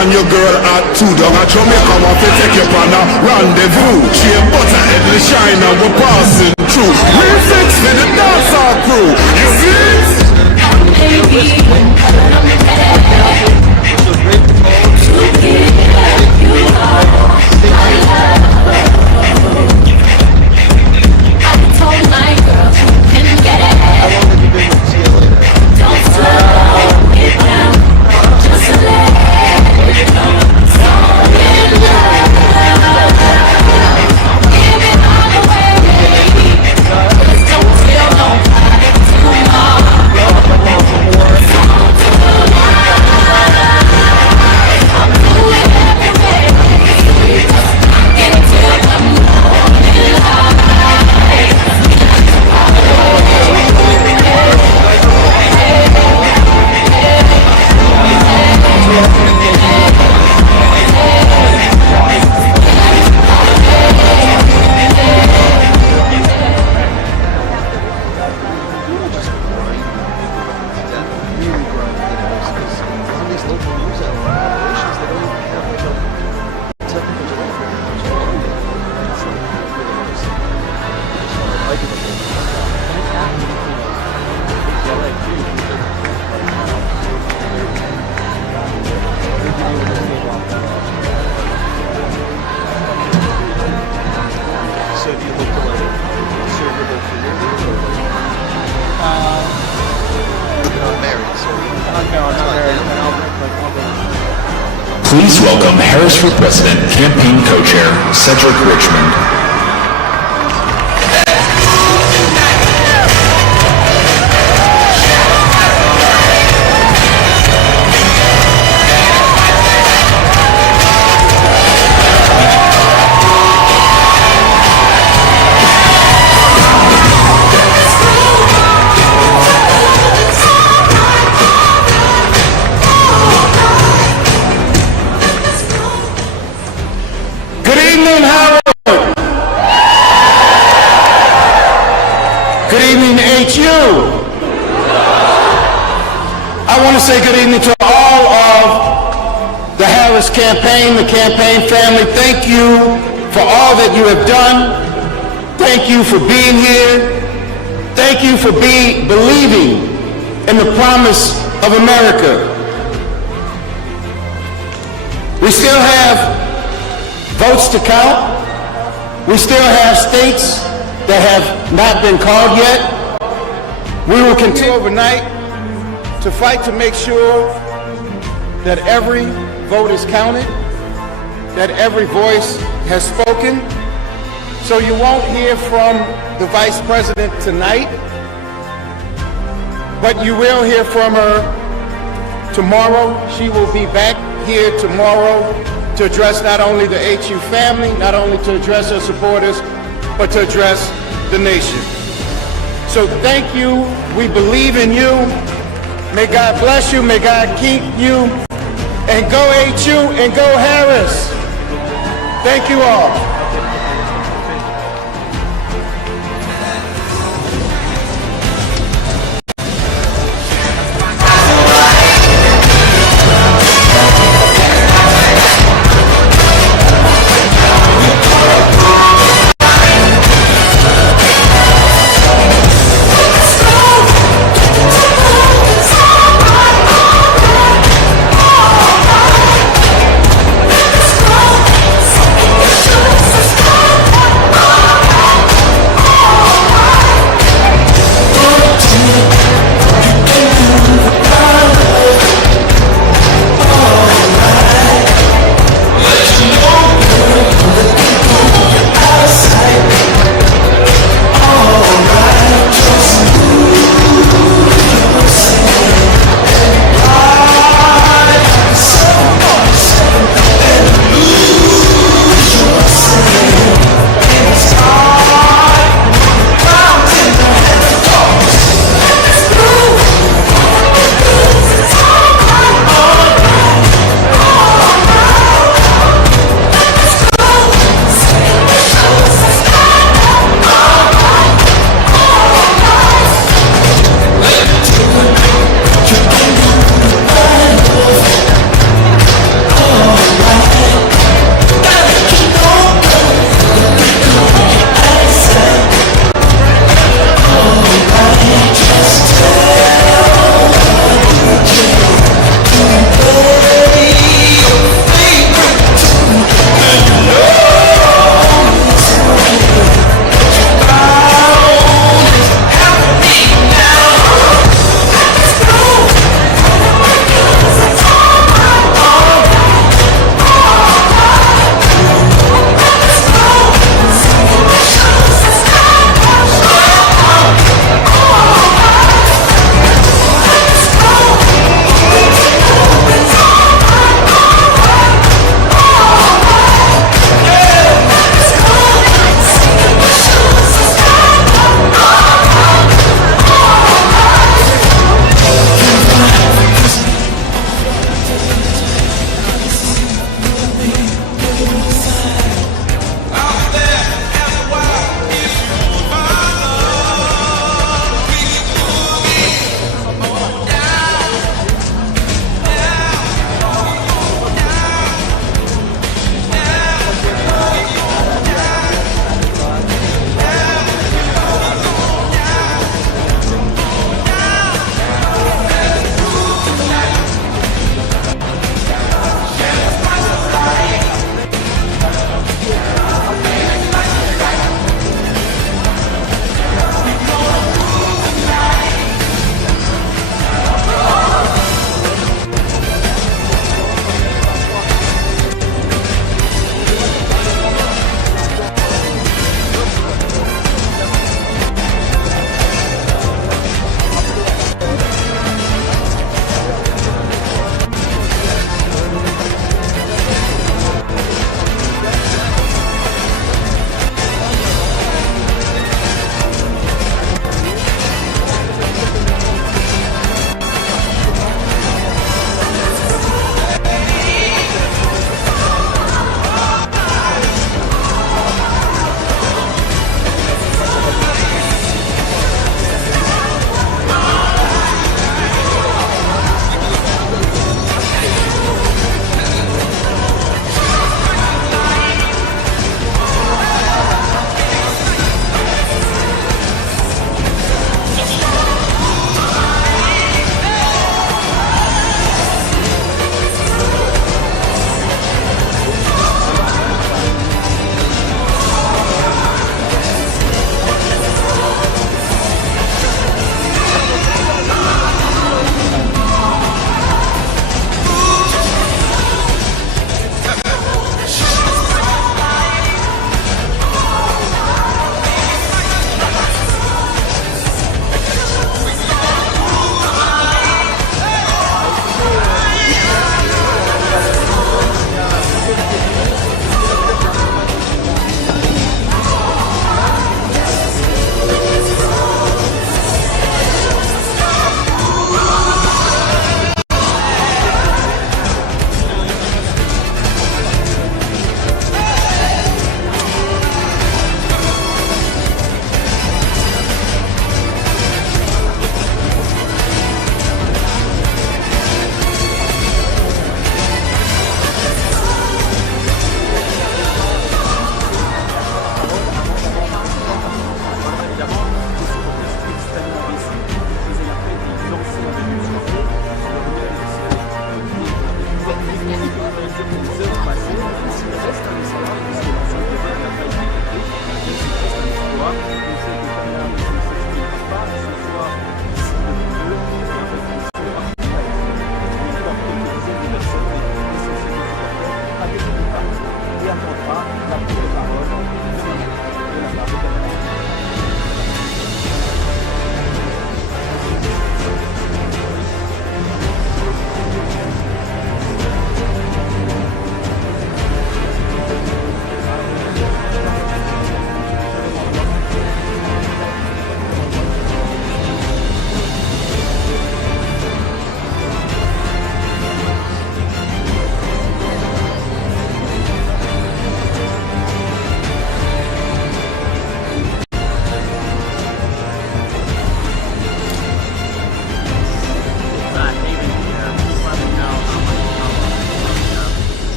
And your girl at 2 down at Jamaica want to take you on a rendezvous. She a butter headly shine and we're passing through. We fix for the dancehall crew. You see? I told my girl she can get it. Don't slow it down. Just let it go. Fall in love. Give it all away. Just don't tell nobody tomorrow. Don't do that. I'm doing everything. Get it till the morning light. Please welcome Harris for President campaign co-chair Cedric Richmond. I want to say good evening to all of the Harris campaign, the campaign family. Thank you for all that you have done. Thank you for being here. Thank you for believing in the promise of America. We still have votes to count. We still have states that have not been called yet. We will continue overnight to fight to make sure that every vote is counted, that every voice has spoken. So you won't hear from the Vice President tonight, but you will hear from her tomorrow. She will be back here tomorrow to address not only the HU family, not only to address her supporters, but to address the nation. So thank you. We believe in you. May God bless you. May God keep you. And go HU and go Harris. Thank you all. Show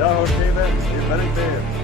Ja, Steven, det är väldigt fint.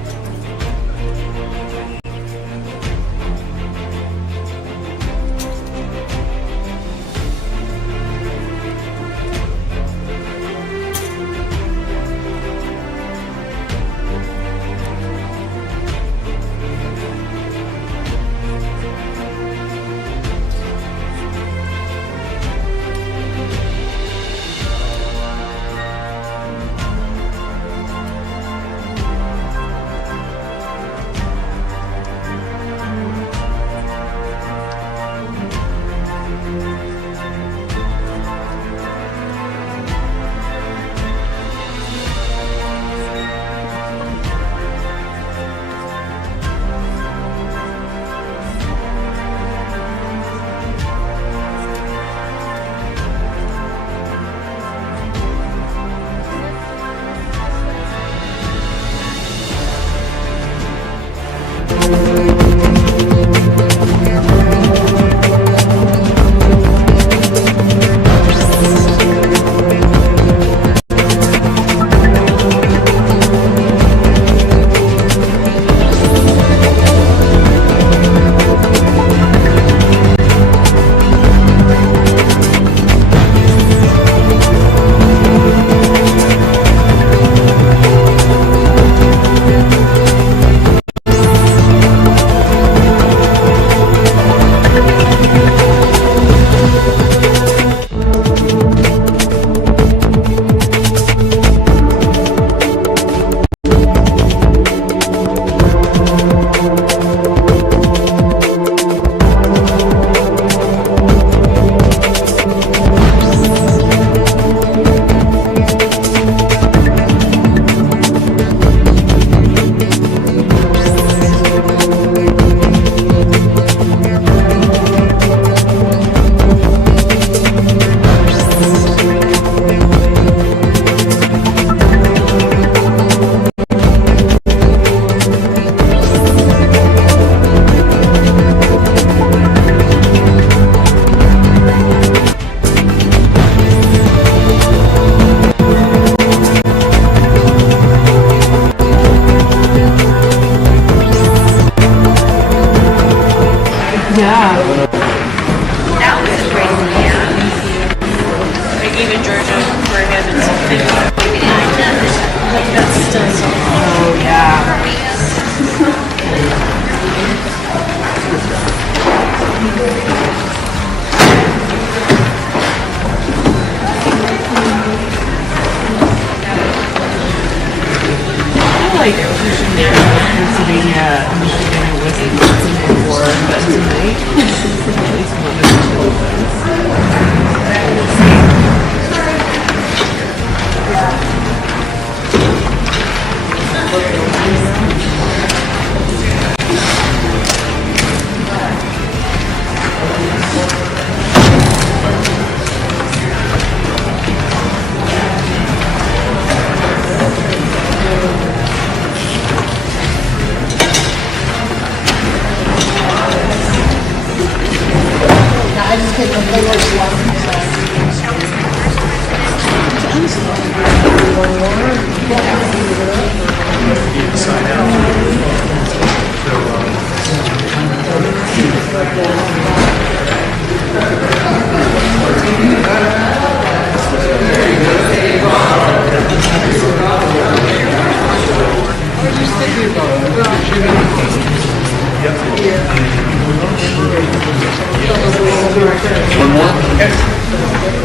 One more?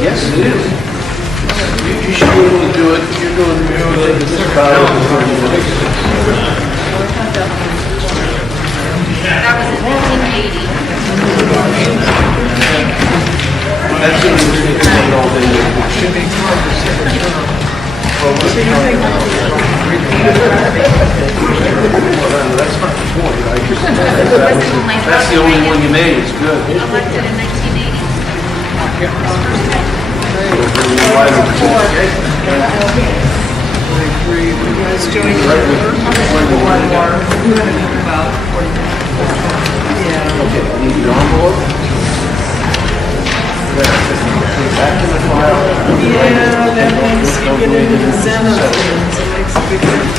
Yes, it is. You should be able to do it. You're doing this about That was in 1980. That's the only thing that's all day. Should be that's not the point. That's the only one you made. It's good. Elected in 1980. Yeah, that means you get into the center, so it makes a big difference.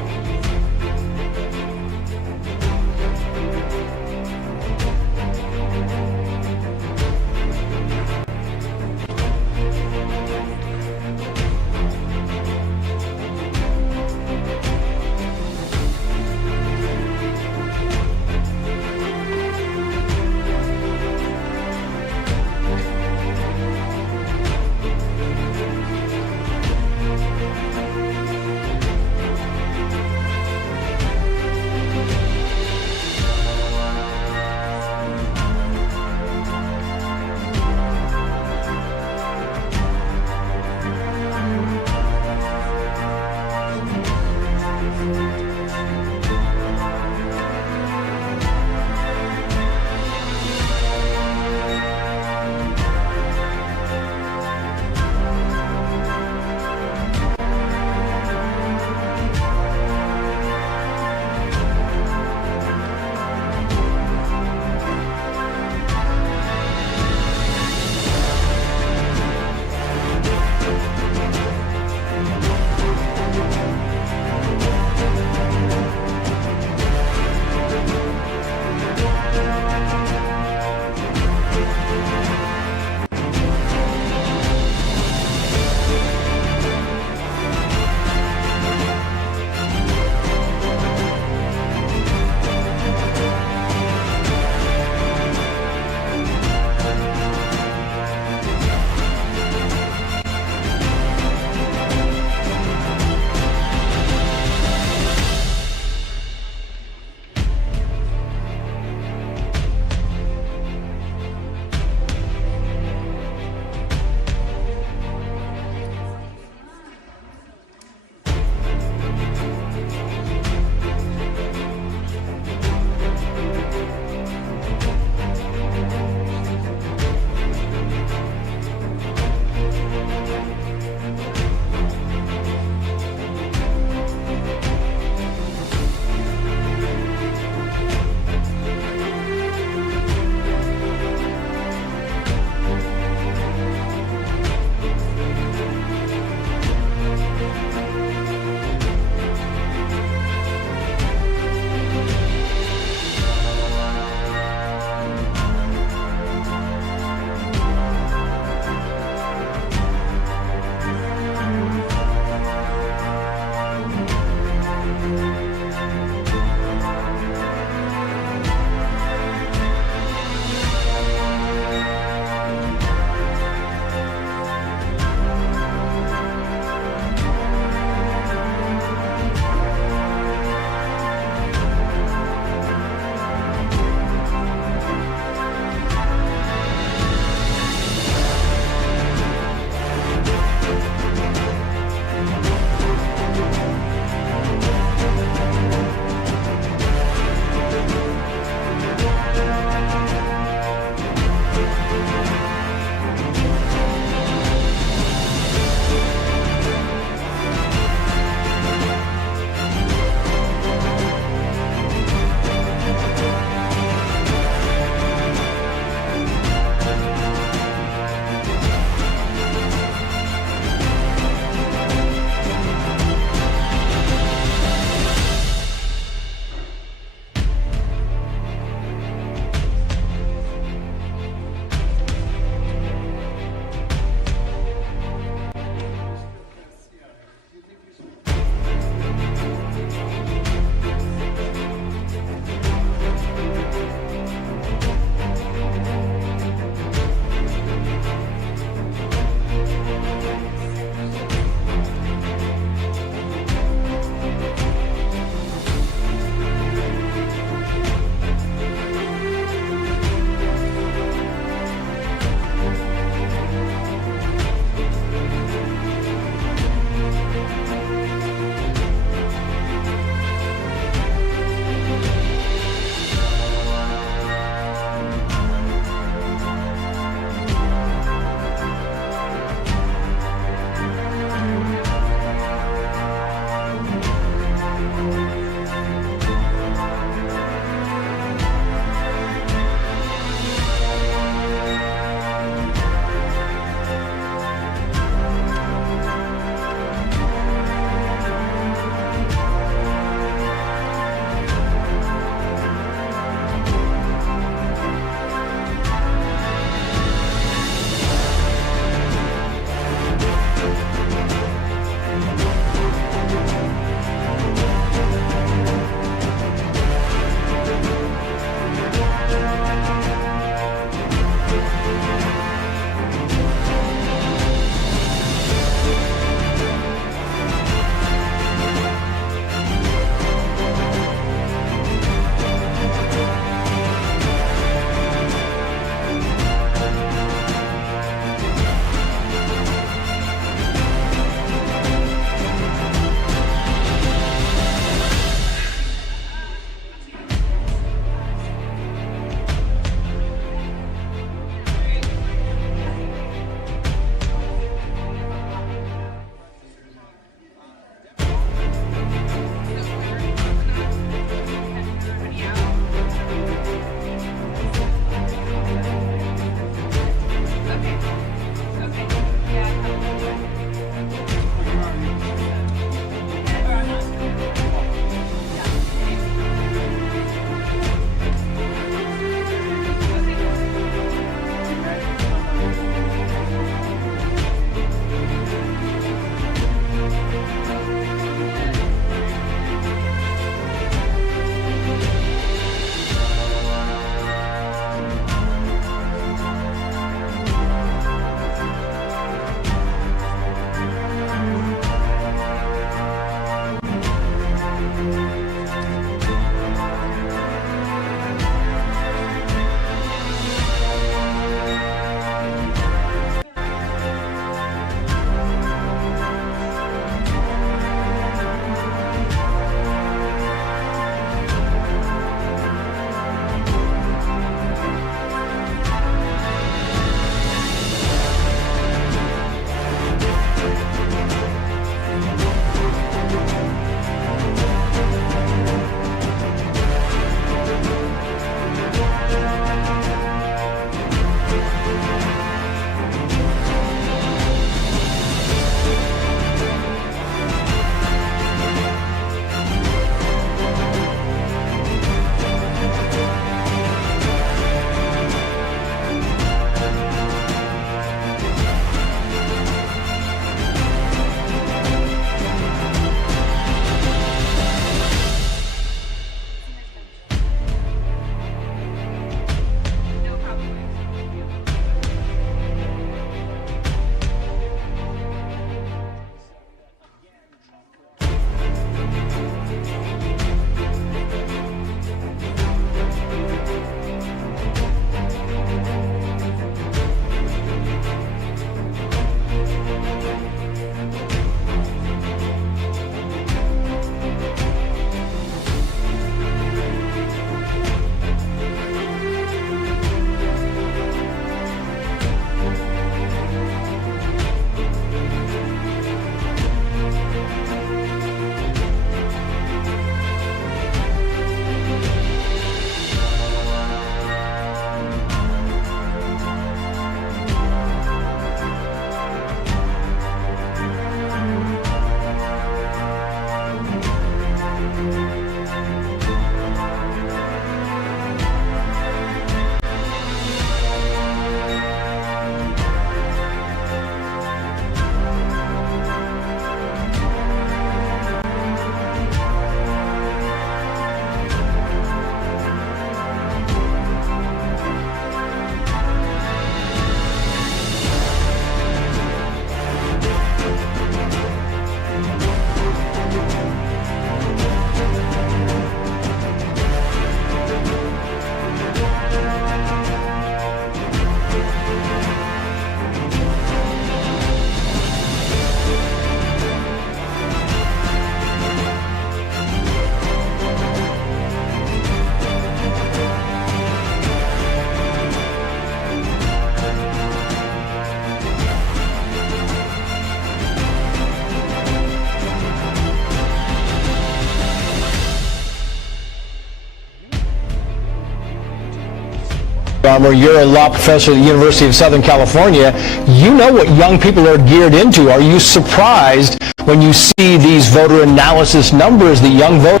or you're a law professor at the University of Southern California, you know what young people are geared into. Are you surprised when you see these voter analysis numbers, the young voters?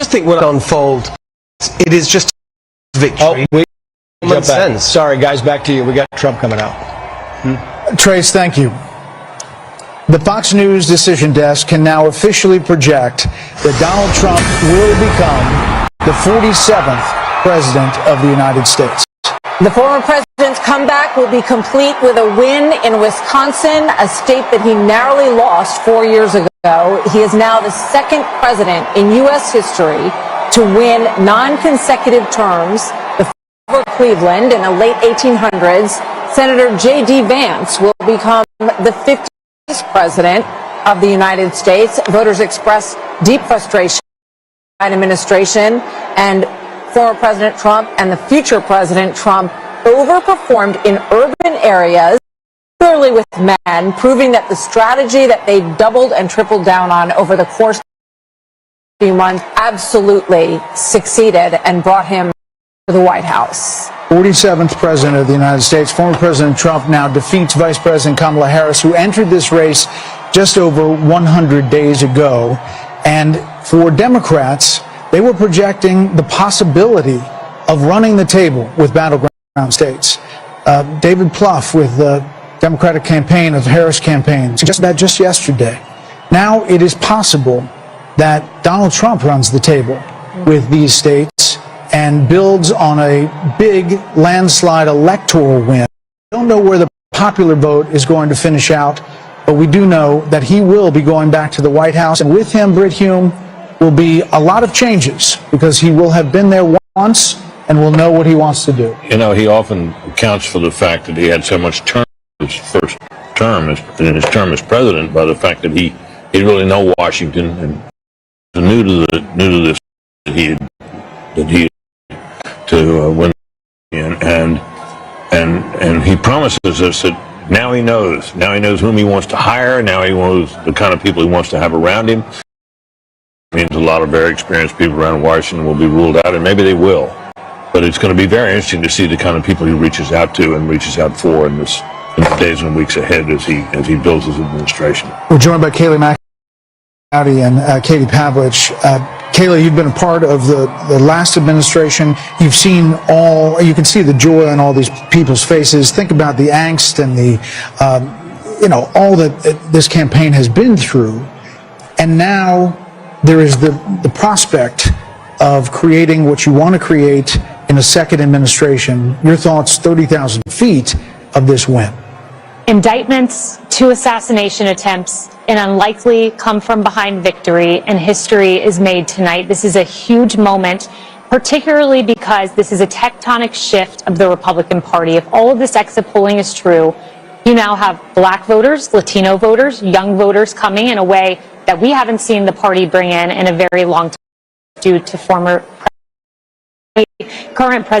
I think what unfold, it is just victory. Oh, Common sense. Sorry, guys, back to you. We got Trump coming out. Trace, thank you. The Fox News decision desk can now officially project that Donald Trump will become the 47th president of the United States. The former president's comeback will be complete with a win in Wisconsin, a state that he narrowly lost 4 years ago. He is now the second president in U.S. history to win non-consecutive terms. The former Cleveland in the late 1800s, Senator J.D. Vance will become the 50th president of the United States. Voters express deep frustration by the administration, and former President Trump and the future President Trump overperformed in urban areas, particularly with men, proving that the strategy that they doubled and tripled down on over the course of a few months absolutely succeeded and brought him to the White House. 47th president of the United States, former President Trump now defeats Vice President Kamala Harris, who entered this race just over 100 days ago. And for Democrats, they were projecting the possibility of running the table with battleground states. David Plouffe with the Democratic campaign of Harris campaign suggested that just yesterday. Now it is possible that Donald Trump runs the table with these states and builds on a big landslide electoral win. We don't know where the popular vote is going to finish out, but we do know that he will be going back to the White House, and with him, Brit Hume, will be a lot of changes because he will have been there once and will know what he wants to do. You know, he often accounts for the fact that he had so much term his first term as president by the fact that he really know Washington and new to this that he to win, and he promises us that now he knows whom he wants to hire, now he knows the kind of people he wants to have around him. It means a lot of very experienced people around Washington will be ruled out, and maybe they will, but it's going to be very interesting to see the kind of people he reaches out to and reaches out for in the days and weeks ahead as he builds his administration. We're joined by Kayleigh McEnany and Katie Pavlich. Kayleigh, you've been a part of the last administration. You've seen you can see the joy on all these people's faces. Think about the angst and the, all that this campaign has been through. And now there is the prospect of creating what you want to create in a second administration. Your thoughts, 30,000 feet of this win. Indictments, 2 assassination attempts, an unlikely come-from-behind victory, and history is made tonight. This is a huge moment, particularly because this is a tectonic shift of the Republican Party. If all of this exit polling is true, you now have black voters, Latino voters, young voters coming in a way that we haven't seen the party bring in a very long time due to current president.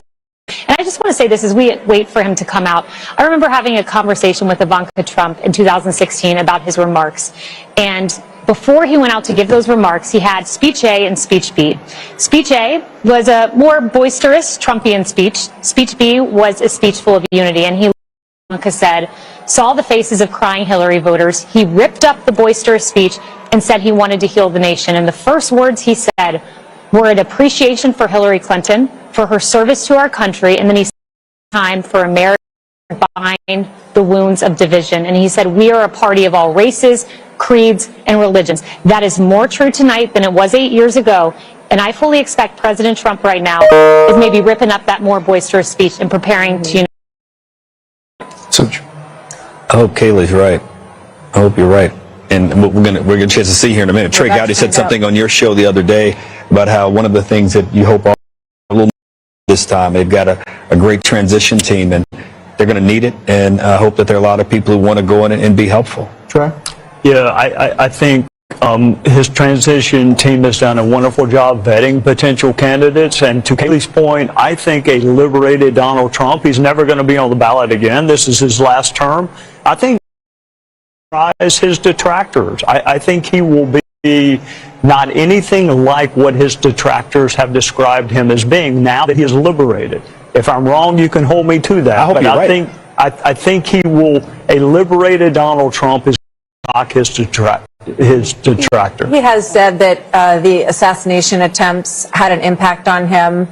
And I just want to say this as we wait for him to come out. I remember having a conversation with Ivanka Trump in 2016 about his remarks. And before he went out to give those remarks, he had speech A and speech B. Speech A was a more boisterous Trumpian speech. Speech B was a speech full of unity. And Ivanka said, saw the faces of crying Hillary voters. He ripped up the boisterous speech and said he wanted to heal the nation. And the first words he said were an appreciation for Hillary Clinton, for her service to our country, and then he said time for America to bind the wounds of division. And he said, we are a party of all races, creeds, and religions. That is more true tonight than it was 8 years ago. And I fully expect President Trump right now is maybe ripping up that more boisterous speech and preparing to unite. hope Kaylee's right. I hope you're right. And we're gonna get a chance to see here in a minute. Trey Gowdy said something on your show the other day about how one of the things that you hope a little this time, they've got a great transition team, and they're going to need it. And I hope that there are a lot of people who want to go in and be helpful. Trey? Yeah, I think his transition team has done a wonderful job vetting potential candidates. And to Kaylee's point, I think a liberated Donald Trump, he's never going to be on the ballot again. This is his last term. I think his detractors. I think he will be not anything like what his detractors have described him as being now that he is liberated. If I'm wrong, you can hold me to that. I hope you're right. I think he will, a liberated Donald Trump is not his detractor. He has said that the assassination attempts had an impact on him.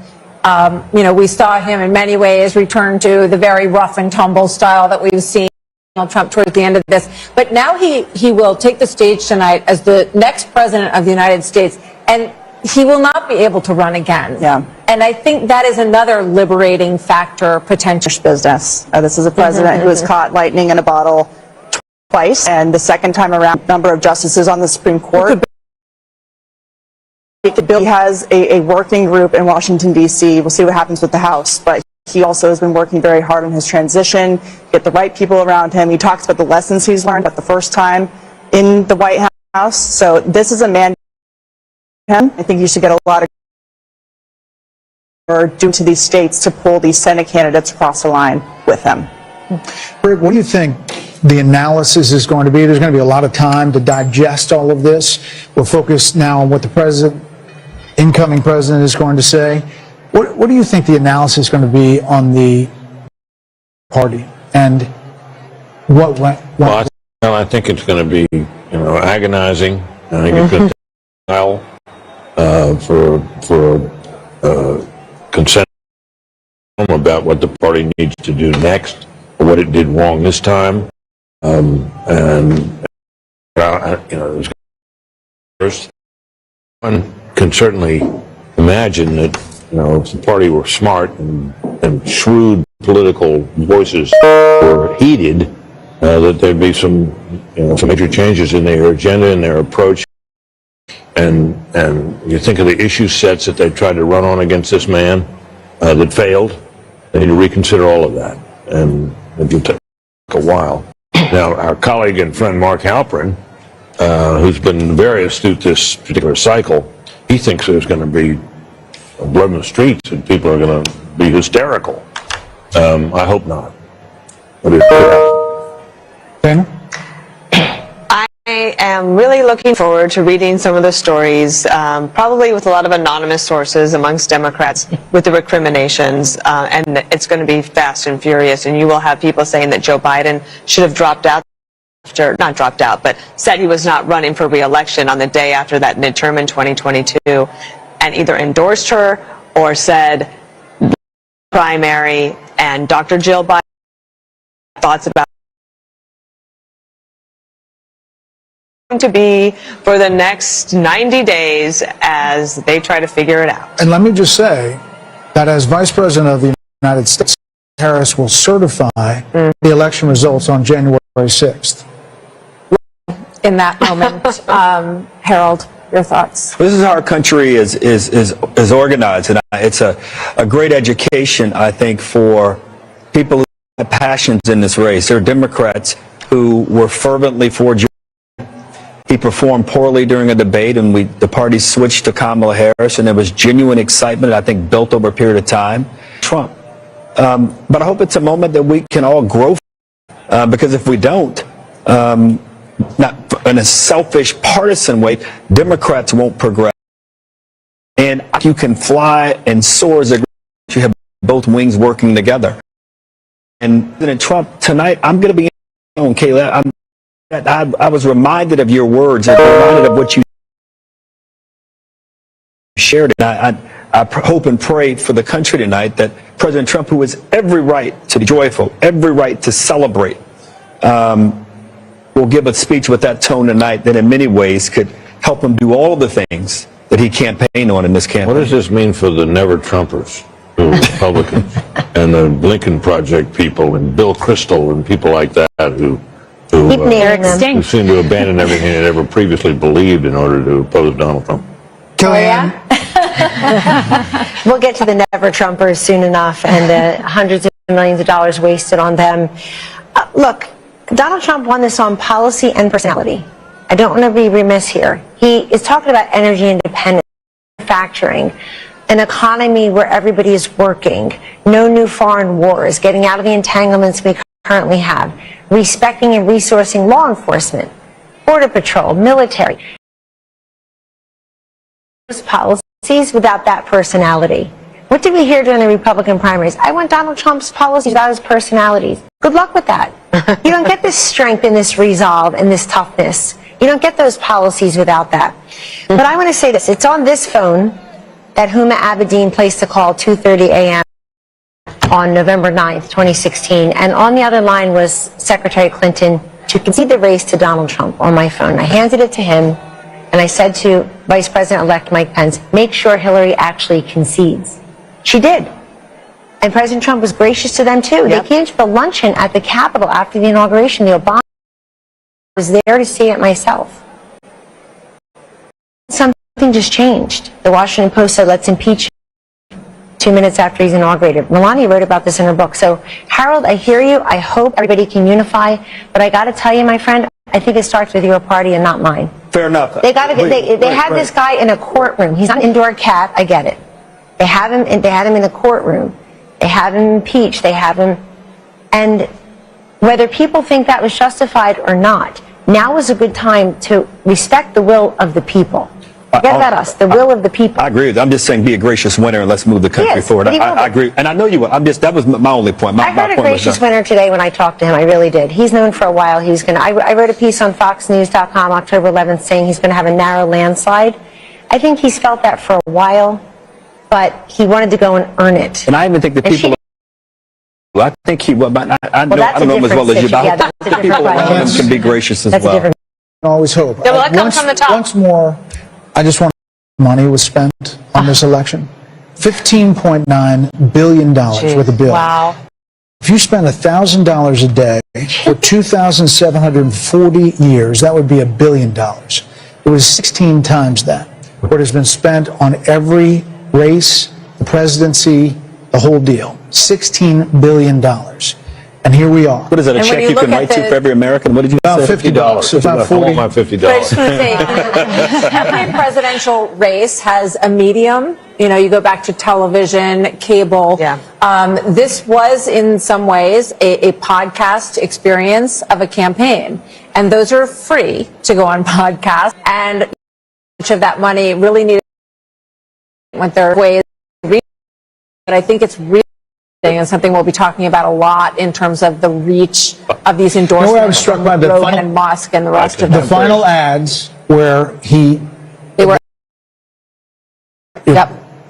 We saw him in many ways return to the very rough and tumble style that we've seen Donald Trump towards the end of this. But now he will take the stage tonight as the next president of the United States, and he will not be able to run again. Yeah. And I think that is another liberating factor potential. Business. This is a president who has caught lightning in a bottle twice, and the second time around, number of justices on the Supreme Court. He has a working group in Washington, D.C. We'll see what happens with the House, but he also has been working very hard on his transition, get the right people around him. He talks about the lessons he's learned at the first time in the White House. So this is a man. I think you should get a lot of due to these states to pull these Senate candidates across the line with him. Rick, what do you think the analysis is going to be? There's going to be a lot of time to digest all of this. We're focused now on what the incoming president is going to say. What do you think the analysis is going to be on the party, and what went? Well, I think it's going to be, agonizing. I think it's going to take a while for consent about what the party needs to do next, or what it did wrong this time, first one can certainly imagine that. If the party were smart and shrewd political voices were heeded, that there'd be some major changes in their agenda and their approach. And you think of the issue sets that they tried to run on against this man that failed. They need to reconsider all of that, and it'll take a while. Now, our colleague and friend Mark Halperin, who's been very astute this particular cycle, he thinks there's going to be blood in the streets and people are going to be hysterical. I hope not. What is Dana? I am really looking forward to reading some of the stories, probably with a lot of anonymous sources amongst Democrats with the recriminations, and it's going to be fast and furious, and you will have people saying that Joe Biden should have dropped out, not dropped out, but said he was not running for re-election on the day after that midterm in 2022, and either endorsed her or said primary, and Dr. Jill Biden thoughts about to be for the next 90 days as they try to figure it out. And let me just say that as Vice President of the United States, Harris will certify the election results on January 6th. In that moment, Harold, your thoughts? This is how our country is organized, and it's a great education, I think, for people who have passions in this race. There are Democrats who were fervently for Joe. He performed poorly during a debate, and the party switched to Kamala Harris, and there was genuine excitement, I think, built over a period of time. Trump. But I hope it's a moment that we can all grow from, because if we don't, not in a selfish, partisan way, Democrats won't progress. And you can fly and soar as a you have both wings working together. And President Trump, tonight, I'm going to be on Kayla. I was reminded of your words. I was reminded of what you shared. And I hope and pray for the country tonight that President Trump, who has every right to be joyful, every right to celebrate, will give a speech with that tone tonight that in many ways could help him do all of the things that he campaigned on in this campaign. What does this mean for the never-Trumpers, the Republicans, and the Lincoln Project people, and Bill Kristol, and people like that who who extinct. seem to abandon everything they ever previously believed in order to oppose Donald Trump. We'll get to the never Trumpers soon enough and the hundreds of millions of dollars wasted on them. Look, Donald Trump won this on policy and personality. I don't want to be remiss here. He is talking about energy independence, manufacturing, an economy where everybody is working, no new foreign wars, getting out of the entanglements we currently have, respecting and resourcing law enforcement, border patrol, military. Policies without that personality. What did we hear during the Republican primaries? I want Donald Trump's policies without his personalities. Good luck with that. You don't get this strength and this resolve and this toughness. You don't get those policies without that. But I want to say this. It's on this phone that Huma Abedin placed the call 2:30 a.m. on November 9th, 2016. And on the other line was Secretary Clinton to concede the race to Donald Trump on my phone. I handed it to him. And I said to Vice President-elect Mike Pence, make sure Hillary actually concedes. She did. And President Trump was gracious to them, too. Yep. They came to the luncheon at the Capitol after the inauguration. The Obama was there to see it myself. Something just changed. The Washington Post said, let's impeach him 2 minutes after he's inaugurated. Melania wrote about this in her book. So, Harold, I hear you. I hope everybody can unify. But I got to tell you, my friend, I think it starts with your party and not mine. Fair enough. They had this guy in a courtroom. He's not an indoor cat. I get it. They had him in a courtroom. They have him impeached. They have him, and whether people think that was justified or not, now is a good time to respect the will of the people. Forget about us. The will of the people. I agree with you. I'm just saying, be a gracious winner and let's move the country forward. I agree, and I know you will. That was my only point. I heard a gracious winner today when I talked to him. I really did. He's known for a while. He's going to. I wrote a piece on FoxNews.com October 11th saying he's going to have a narrow landslide. I think he's felt that for a while, but he wanted to go and earn it. And I even think the people. I think he will. I don't know him as well as you, but I think the people around him can be gracious as well. Always hope. Yeah, well, that comes from the top. Once more, I just want money was spent on this election. $15.9 billion worth of bill. Wow. If you spend $1,000 a day for 2,740 years, that would be $1 billion. It was 16 times that. What has been spent on every race, the presidency, the whole deal. $16 billion. And here we are. What is that, a check you can write to for every American? What did you say? About $50. About 40. I want my $50. Every presidential race has a medium. You know, you go back to television, cable. Yeah. This was, in some ways, a podcast experience of a campaign. And those are free to go on podcasts. And much of that money really needed went their ways. But I think it's really and something we'll be talking about a lot in terms of the reach of these endorsements. You know what I was struck by? The Rogan and Musk and the rest of them. The final ads where they were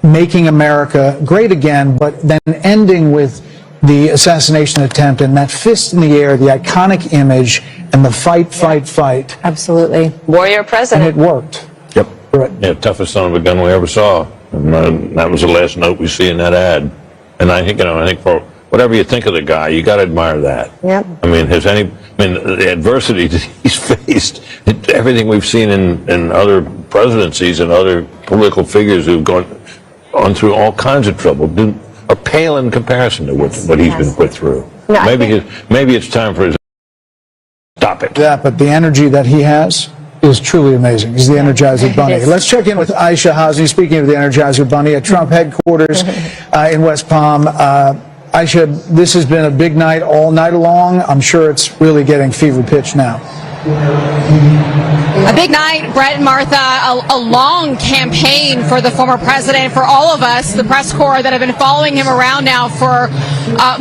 making America great again, but then ending with the assassination attempt and that fist in the air, the iconic image, and the fight. Absolutely. Warrior president. And it worked. Yep. Right. Yeah, toughest son of a gun we ever saw. And that was the last note we see in that ad. And I think, for whatever you think of the guy, you got to admire that. Yep. I mean, the adversity that he's faced, everything we've seen in other presidencies and other political figures who've gone through all kinds of trouble are pale in comparison to what he's been put through. No, maybe it's time for his stop it. Yeah, but the energy that he has is truly amazing. He's the Energizer Bunny. Let's check in with Aisha Hasni, speaking of the Energizer Bunny, at Trump headquarters in West Palm. Aisha, this has been a big night all night long. I'm sure it's really getting fever pitch now. A big night, Brett and Martha, a long campaign for the former president, for all of us, the press corps that have been following him around now for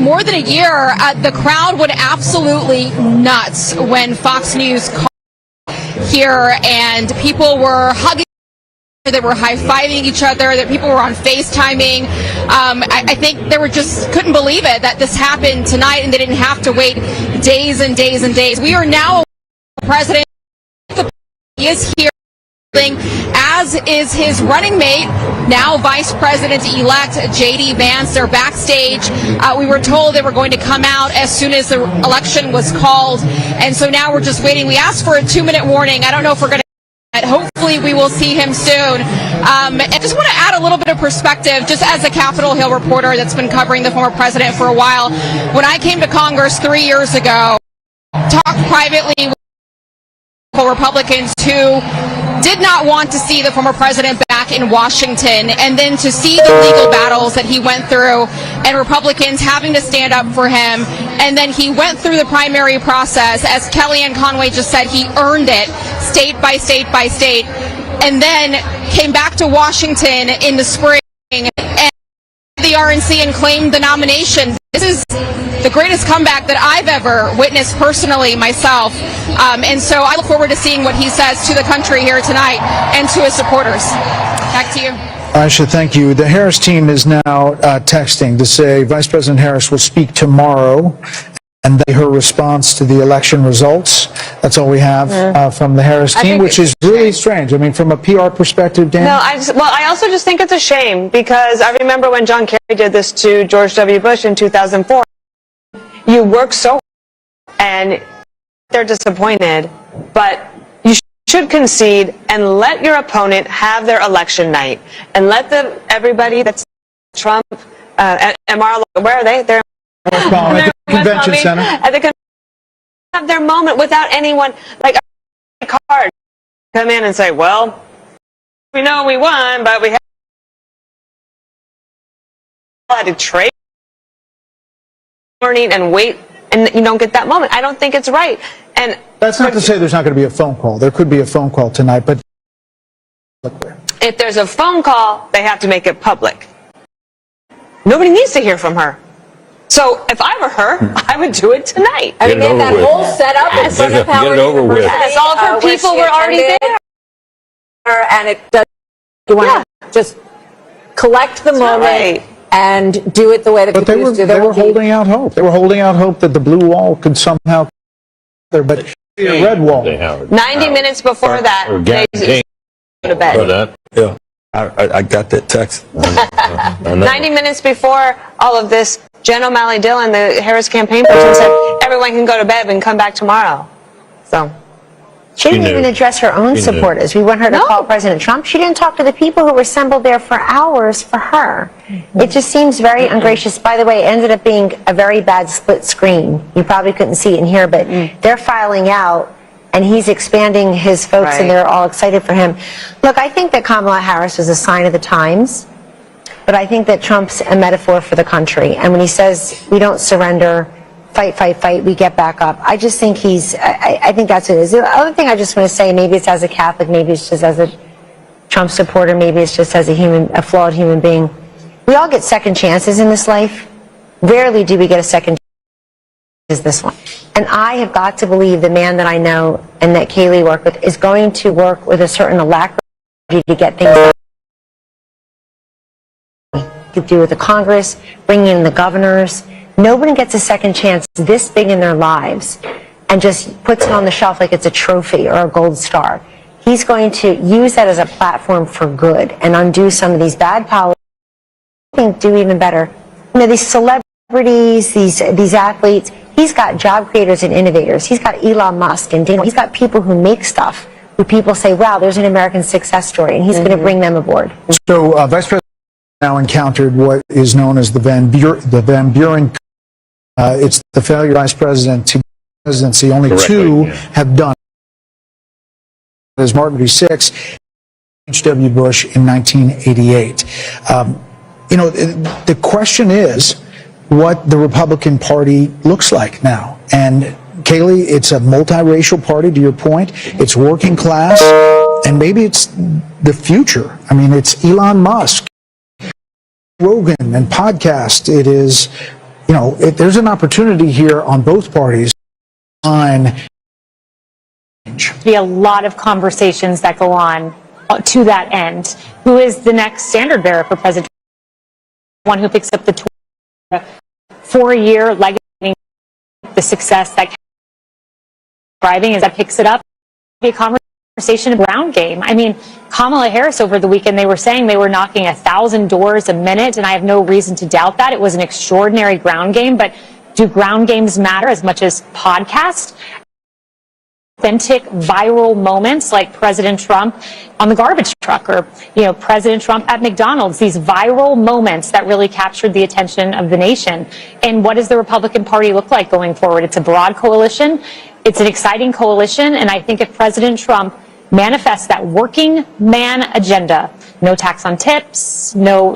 more than a year. The crowd went absolutely nuts when Fox News called here, and people were hugging, they were high-fiving each other, that people were on FaceTiming. I think they couldn't believe it that this happened tonight and they didn't have to wait days and days and days. We are now, the president, he is here as as is his running mate, now Vice President-elect J.D. Vance. They're backstage. We were told they were going to come out as soon as the election was called, and so now we're just waiting. We asked for a 2-minute warning. I don't know if we're going to. Hopefully we will see him soon. And I just want to add a little bit of perspective, just as a Capitol Hill reporter that's been covering the former president for a while. When I came to Congress 3 years ago, talked privately with Republicans who did not want to see the former president back in Washington, and then to see the legal battles that he went through and Republicans having to stand up for him, and then he went through the primary process. As Kellyanne Conway just said, he earned it state by state by state, and then came back to Washington in the spring and the RNC and claimed the nomination. This is the greatest comeback that I've ever witnessed personally myself. And so I look forward to seeing what he says to the country here tonight and to his supporters. Back to you. Aisha, thank you. The Harris team is now texting to say Vice President Harris will speak tomorrow, and her response to the election results. That's all we have from the Harris team, which is really strange. I mean, from a PR perspective, Dan? No, I also just think it's a shame, because I remember when John Kerry did this to George W. Bush in 2004. You work so hard and they're disappointed, but you should concede and let your opponent have their election night, and let everybody that's Trump and Mar-a-Lago, where are they? They're at the convention center. Have their moment without anyone like a card come in and say, well, we know we won, but we had to trade morning and wait, and you don't get that moment. I don't think it's right. And that's not to say there's not going to be a phone call. There could be a phone call tonight, but if there's a phone call, they have to make it public. Nobody needs to hear from her. So if I were her, I would do it tonight. I mean, they had that whole setup in front of Howard University. Yes, all of her people were already there. And it does. You want to just collect the moment and do it the way that but they were holding out hope. They were holding out hope that the blue wall could somehow there, but a red wall. 90 minutes before that, they go to bed. Yeah, I got that text. 90 minutes before all of this, Jen O'Malley Dillon, the Harris campaign person, said everyone can go to bed and come back tomorrow. So she didn't even address her own supporters. We want her to call President Trump. She didn't talk to the people who were assembled there for hours for her. It just seems very ungracious. By the way, it ended up being a very bad split screen. You probably couldn't see it in here, but they're filing out, and he's expanding his folks, and they're all excited for him. Look, I think that Kamala Harris was a sign of the times, but I think that Trump's a metaphor for the country. And when he says we don't surrender, fight, fight, fight, we get back up, I just think I think that's what it is. The other thing I just want to say, maybe it's as a Catholic, maybe it's just as a Trump supporter, maybe it's just as a flawed human being. We all get second chances in this life. Rarely do we get a second chance as this one. And I have got to believe the man that I know and that Kayleigh worked with is going to work with a certain alacrity to get things done. To do with the Congress, bringing in the governors. Nobody gets a second chance this big in their lives and just puts it on the shelf like it's a trophy or a gold star. He's going to use that as a platform for good and undo some of these bad policies. I think do even better. You know, these celebrities, these athletes, he's got job creators and innovators. He's got Elon Musk and Dana. He's got people who make stuff, who people say, wow, there's an American success story, and he's going to bring them aboard. So Vice President now encountered what is known as the Van Buren. It's the failure vice president to presidency. Only two have done. As Martin v. 6, H.W. Bush in 1988. You know, the question is what the Republican Party looks like now. And Kayleigh, it's a multiracial party, to your point. It's working class, and maybe it's the future. I mean, it's Elon Musk, Rogan, and podcast. It is, you know, there's an opportunity here on both parties. Be a lot of conversations that go on to that end. Who is the next standard bearer for President Trump? One who picks up the 4-year legacy, the success that driving is that picks it up. Be a conversation conversation about ground game. I mean, Kamala Harris over the weekend, they were saying they were knocking 1,000 doors a minute, and I have no reason to doubt that. It was an extraordinary ground game, but do ground games matter as much as podcasts? Authentic viral moments like President Trump on the garbage truck, or President Trump at McDonald's, these viral moments that really captured the attention of the nation. And what does the Republican Party look like going forward? It's a broad coalition. It's an exciting coalition, and I think if President Trump manifests that working man agenda, no tax on tips, no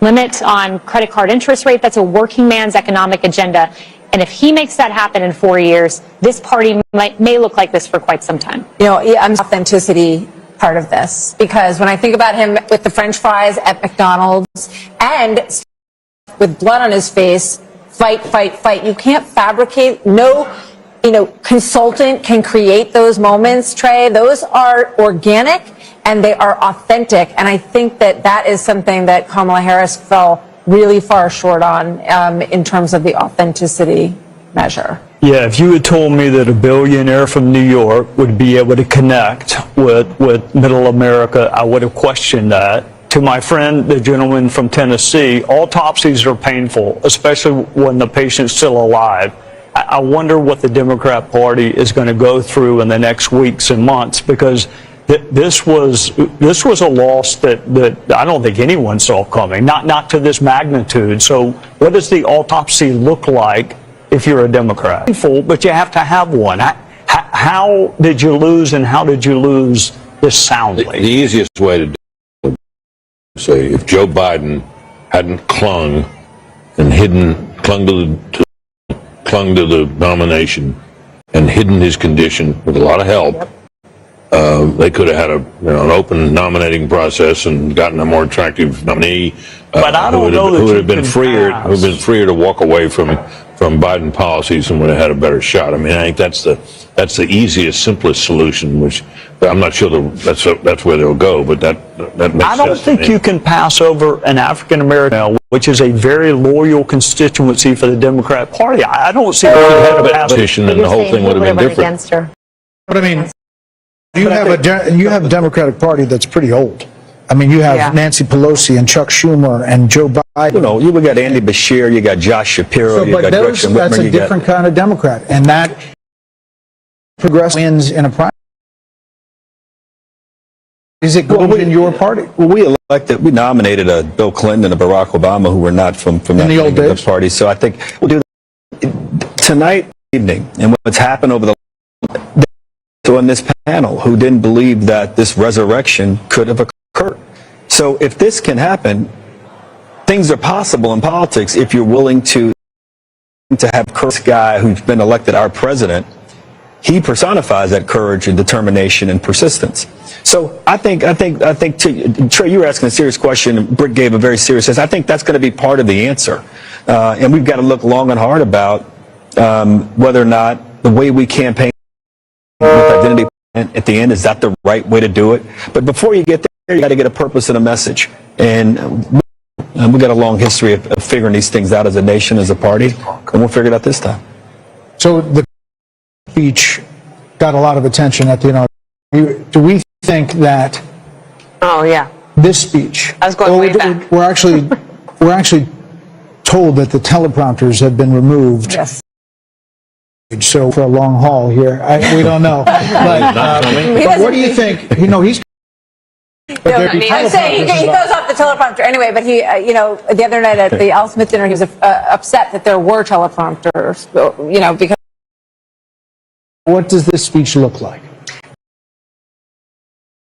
limit on credit card interest rate, that's a working man's economic agenda. And if he makes that happen in 4 years, this party may look like this for quite some time. I'm authenticity part of this, because when I think about him with the French fries at McDonald's and with blood on his face, fight, fight, fight. You can't fabricate. No, consultant can create those moments, Trey. Those are organic and they are authentic. And I think that is something that Kamala Harris fell really far short on in terms of the authenticity measure. Yeah, if you had told me that a billionaire from New York would be able to connect with middle America, I would have questioned that. To my friend, the gentleman from Tennessee, autopsies are painful, especially when the patient's still alive. I wonder what the Democrat Party is going to go through in the next weeks and months, because this was a loss that I don't think anyone saw coming, not to this magnitude. So what does the autopsy look like if you're a Democrat? But you have to have one. How did you lose, and how did you lose this soundly? The easiest way to do it, say, if Joe Biden hadn't clung to the nomination and hidden his condition with a lot of help, they could have had an open nominating process and gotten a more attractive nominee who would have been freer to walk away from Biden policies and would have had a better shot. I mean, I think that's the easiest, simplest solution, which I'm not sure that's where they'll go, but that makes sense. I don't think you can pass over an African American, which is a very loyal constituency for the Democrat Party. I don't see how you had a petition and the whole thing would have been different. Against her. But I mean, you have a Democratic Party that's pretty old. I mean, you have Nancy Pelosi and Chuck Schumer and Joe Biden. You got Andy Bashir, you got Josh Shapiro, you got Gretchen Whitmer. That's a different kind of Democrat, and that progressive wins in a primary. Is it good in your party? Well, we nominated Bill Clinton and Barack Obama, who were not from that party. So I think we'll do that tonight evening, and what's happened over the so in this panel who didn't believe that this resurrection could have occurred. So if this can happen, things are possible in politics if you're willing to have this guy who's been elected our president. He personifies that courage and determination and persistence. So I think Trey, you were asking a serious question, and Britt gave a very serious answer. I think that's going to be part of the answer. And we've got to look long and hard about whether or not the way we campaign with identity at the end, is that the right way to do it? But before you get there, you got to get a purpose and a message. And we've got a long history of figuring these things out as a nation, as a party, and we'll figure it out this time. So the speech got a lot of attention at the inauguration. Do we think that? Oh yeah. This speech. I was going way back. We're actually told that the teleprompters have been removed. Yes. So for a long haul here, we don't know. But what do you think? He's. I'm saying he goes off the teleprompter anyway. But he, the other night at the Al Smith dinner, he was upset that there were teleprompters. Because. What does this speech look like?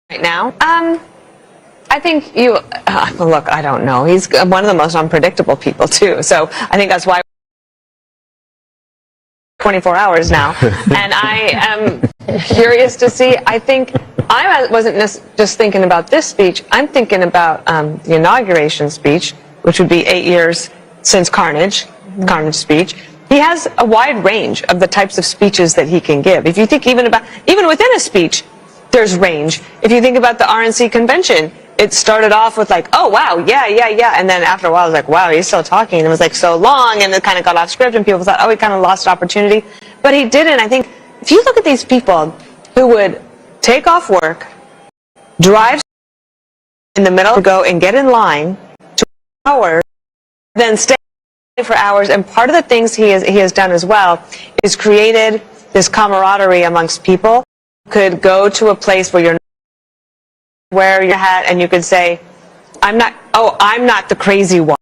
Right now, I think look, I don't know. He's one of the most unpredictable people too. So I think that's why 24 hours now. And I am curious to see. I think I wasn't just thinking about this speech. I'm thinking about the inauguration speech, which would be 8 years since Carnage speech. He has a wide range of the types of speeches that he can give. If you think even within a speech, there's range. If you think about the RNC convention, it started off with like, oh wow, yeah. And then after a while, it was like, wow, he's still talking. And it was like so long, and it kind of got off script, and people thought, oh, he kind of lost opportunity. But he didn't. I think if you look at these people who would take off work, drive in the middle to go and get in line 2 hours, then stay for hours. And part of the things he has done as well is created this camaraderie amongst people. You could go to a place where you're wear your hat and you could say, I'm not the crazy one.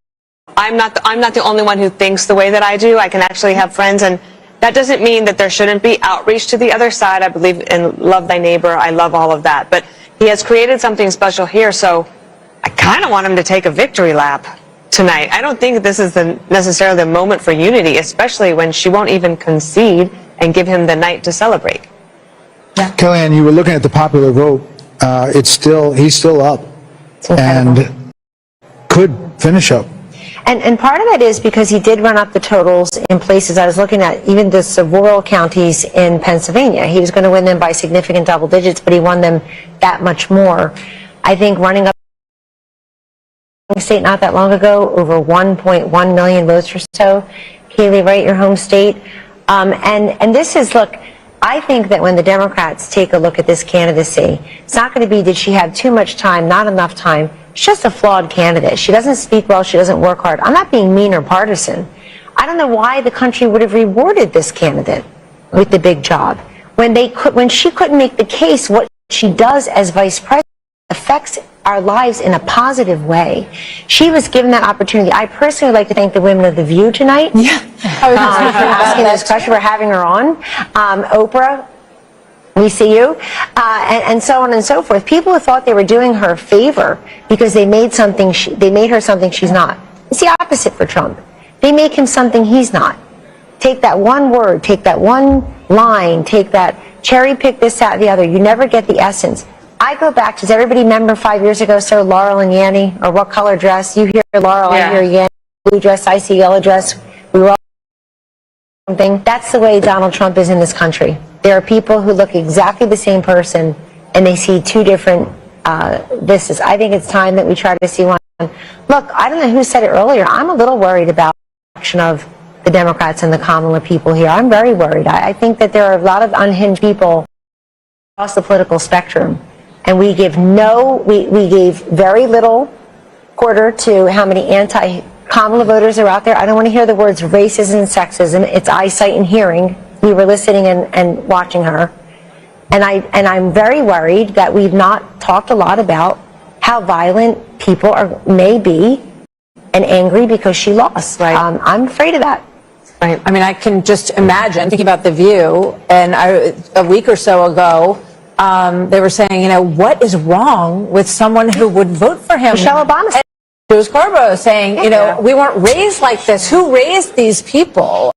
I'm not the only one who thinks the way that I do. I can actually have friends, and that doesn't mean that there shouldn't be outreach to the other side. I believe in love thy neighbor. I love all of that. But he has created something special here, so I kind of want him to take a victory lap tonight. I don't think this is necessarily the moment for unity, especially when she won't even concede and give him the night to celebrate. Kellyanne, you were looking at the popular vote. He's still up and could finish up. And part of that is because he did run up the totals in places. I was looking at even the rural counties in Pennsylvania. He was going to win them by significant double digits, but he won them that much more. I think running up the state not that long ago, over 1.1 million votes or so. Kaylee, right, your home state. And this is, look, I think that when the Democrats take a look at this candidacy, it's not going to be, did she have too much time, not enough time? She's just a flawed candidate. She doesn't speak well. She doesn't work hard. I'm not being mean or partisan. I don't know why the country would have rewarded this candidate with the big job when she couldn't make the case. What she does as vice president affects our lives in a positive way. She was given that opportunity. I personally would like to thank the women of The View tonight. Yeah. For asking this question, for having her on. Oprah, we see you, and so on and so forth. People who thought they were doing her a favor because they made her something she's not. It's the opposite for Trump. They make him something he's not. Take that one word, take that one line, take that cherry pick this, that, the other. You never get the essence. I go back, does everybody remember 5 years ago, so Laurel and Yanny, or what color dress? You hear Laurel, I hear Yanny, blue dress, I see yellow dress. We were all something. That's the way Donald Trump is in this country. There are people who look exactly the same person, and they see two different vistas. I think it's time that we try to see one. Look, I don't know who said it earlier. I'm a little worried about the election of the Democrats and the Kamala people here. I'm very worried. I think that there are a lot of unhinged people across the political spectrum, and we gave very little quarter to how many anti-Kamala voters are out there. I don't want to hear the words racism and sexism. It's eyesight and hearing. We were listening and watching her. And I'm very worried that we've not talked a lot about how violent people may be and angry because she lost. Right. I'm afraid of that. Right. I mean, I can just imagine thinking about The View, and a week or so ago, they were saying, what is wrong with someone who would vote for him? Michelle Obama. Bruce Corbo saying, we weren't raised like this. Who raised these people?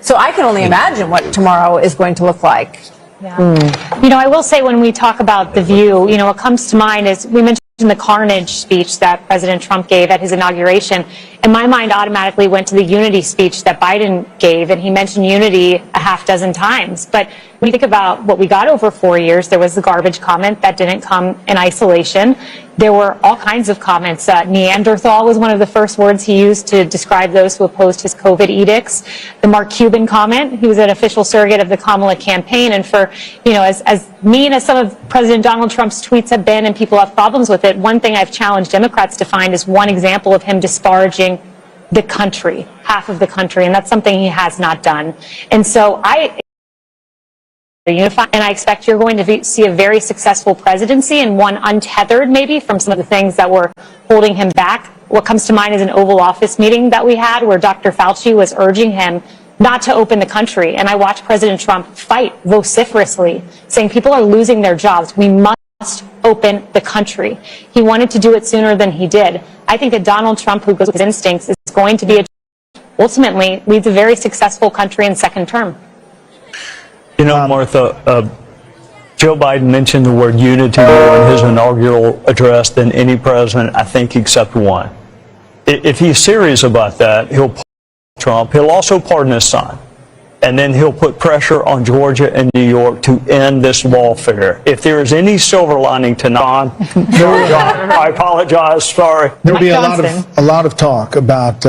So I can only imagine what tomorrow is going to look like. Yeah. I will say when we talk about The View, what comes to mind is we mentioned the carnage speech that President Trump gave at his inauguration, and my mind automatically went to the unity speech that Biden gave, and he mentioned unity a half dozen times. But when you think about what we got over 4 years, there was the garbage comment that didn't come in isolation. There were all kinds of comments. Neanderthal was one of the first words he used to describe those who opposed his COVID edicts. The Mark Cuban comment, he was an official surrogate of the Kamala campaign. And for, as mean as some of President Donald Trump's tweets have been, and people have problems with it, one thing I've challenged Democrats to find is one example of him disparaging the country, half of the country. And that's something he has not done. And so unify, and I expect you're going to see a very successful presidency, and one untethered maybe from some of the things that were holding him back. What comes to mind is an Oval Office meeting that we had where Dr. Fauci was urging him not to open the country. And I watched President Trump fight vociferously, saying people are losing their jobs. We must open the country. He wanted to do it sooner than he did. I think that Donald Trump, who goes with his instincts, is going to ultimately leads a very successful country in second term. Martha, Joe Biden mentioned the word unity more in his inaugural address than any president, I think, except one. If he's serious about that, he'll pardon Trump. He'll also pardon his son. And then he'll put pressure on Georgia and New York to end this lawfare. If there is any silver lining to I apologize, sorry. There'll be a lot of talk about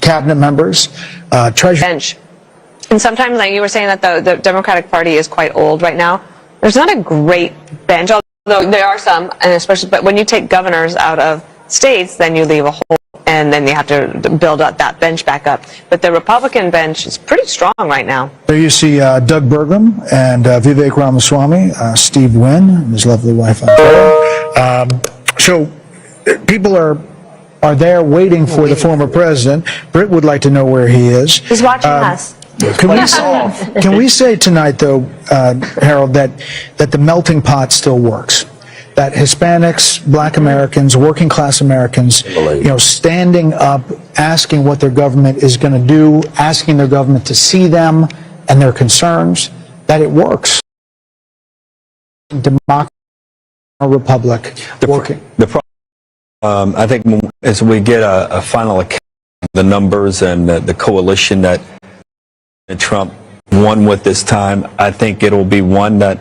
cabinet members, Treasury. Bench. And sometimes, like you were saying, that the Democratic Party is quite old right now. there's not a great bench, although there are some, and especially, but when you take governors out of states, then you leave a hole, and then you have to build up that bench back up. But the Republican bench is pretty strong right now. There you see Doug Burgum and Vivek Ramaswamy, Steve Wynn, and his lovely wife on Twitter. So people are there waiting for the former president. Britt would like to know where he is. He's watching us. Can we say tonight, though, Harold, that the melting pot still works? That Hispanics, Black Americans, working class Americans, standing up, asking what their government is going to do, asking their government to see them and their concerns, that it works. Democracy, republic, working. The problem, I think, as we get a final account of the numbers and the coalition that Trump won with this time, I think it'll be one that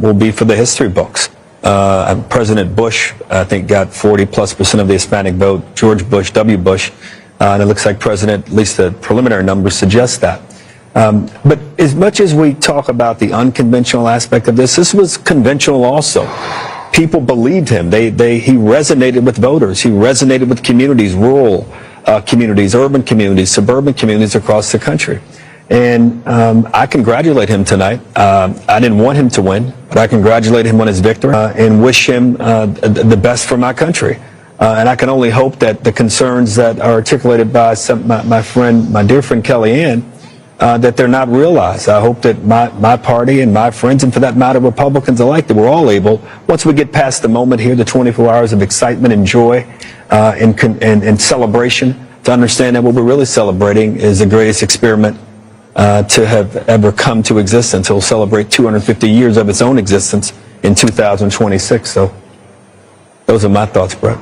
will be for the history books. President Bush, I think, got 40+% of the Hispanic vote. George Bush, W. Bush, and it looks like President, at least the preliminary numbers suggest that. But as much as we talk about the unconventional aspect of this was conventional also. People believed him. He resonated with voters. He resonated with communities, rural communities, urban communities, suburban communities across the country. And I congratulate him tonight. I didn't want him to win, but I congratulate him on his victory and wish him the best for my country. And I can only hope that the concerns that are articulated by my dear friend Kellyanne, that they're not realized. I hope that my party and my friends, and for that matter Republicans alike, that we're all able, once we get past the moment here, the 24 hours of excitement and joy and celebration, to understand that what we're really celebrating is the greatest experiment to have ever come to existence. It will celebrate 250 years of its own existence in 2026. So those are my thoughts, Brett.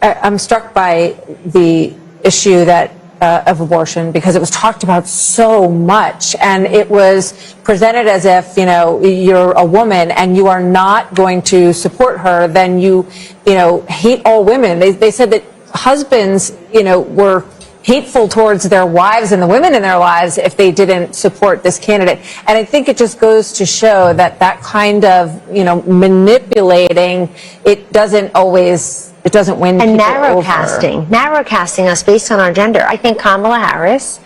I'm struck by the issue of abortion, because it was talked about so much, and it was presented as if, you're a woman and you are not going to support her, then you hate all women. They said that husbands, were hateful towards their wives and the women in their lives if they didn't support this candidate. And I think it just goes to show that kind of, manipulating, it doesn't win and people narrow casting us based on our gender. I think Kamala Harris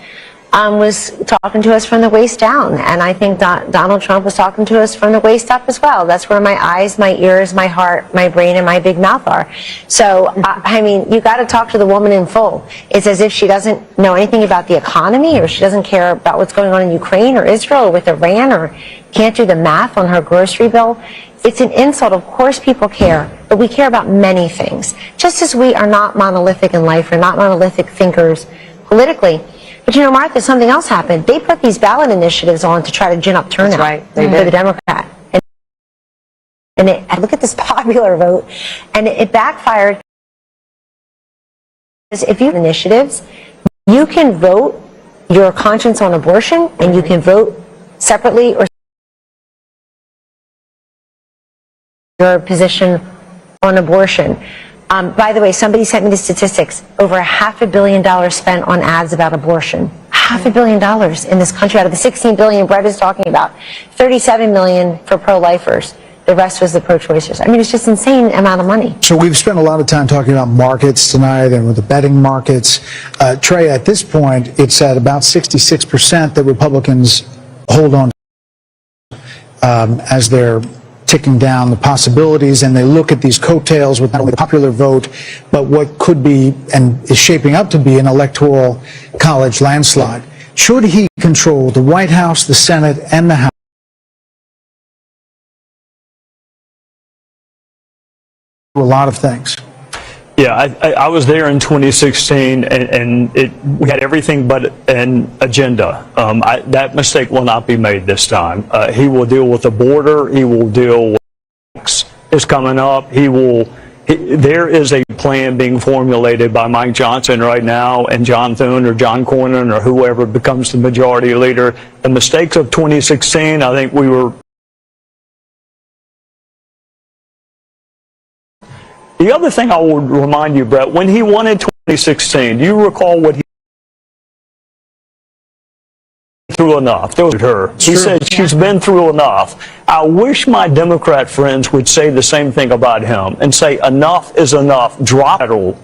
was talking to us from the waist down, and I think Donald Trump was talking to us from the waist up as well. That's where my eyes, my ears, my heart, my brain, and my big mouth are. So, you got to talk to the woman in full. It's as if she doesn't know anything about the economy, or she doesn't care about what's going on in Ukraine or Israel or with Iran, or can't do the math on her grocery bill. It's an insult. Of course people care, but we care about many things. Just as we are not monolithic in life, we're not monolithic thinkers politically. But Martha, something else happened. They put these ballot initiatives on to try to gin up turnout for the Democrat. And look at this popular vote, and it backfired. If you have initiatives, you can vote your conscience on abortion, and you can vote separately or your position on abortion. By the way, somebody sent me the statistics. Over $500 million spent on ads about abortion. $500 million in this country out of the $16 billion Brett is talking about. $37 million for pro-lifers. The rest was the pro-choicers. It's just insane amount of money. So we've spent a lot of time talking about markets tonight and with the betting markets. Trey, at this point, it's at about 66% that Republicans hold on as they're ticking down the possibilities, and they look at these coattails with not only the popular vote, but what could be and is shaping up to be an electoral college landslide. Should he control the White House, the Senate, and the House? A lot of things. Yeah, I was there in 2016, and we had everything but an agenda. That mistake will not be made this time. He will deal with the border. He will deal with is coming up. There is a plan being formulated by Mike Johnson right now, and John Thune or John Cornyn or whoever becomes the majority leader. The mistakes of 2016, I think we were. The other thing I would remind you, Brett, when he won in 2016, do you recall what he through enough. There was her. He said she's been through enough. I wish my Democrat friends would say the same thing about him and say enough is enough. Drop federal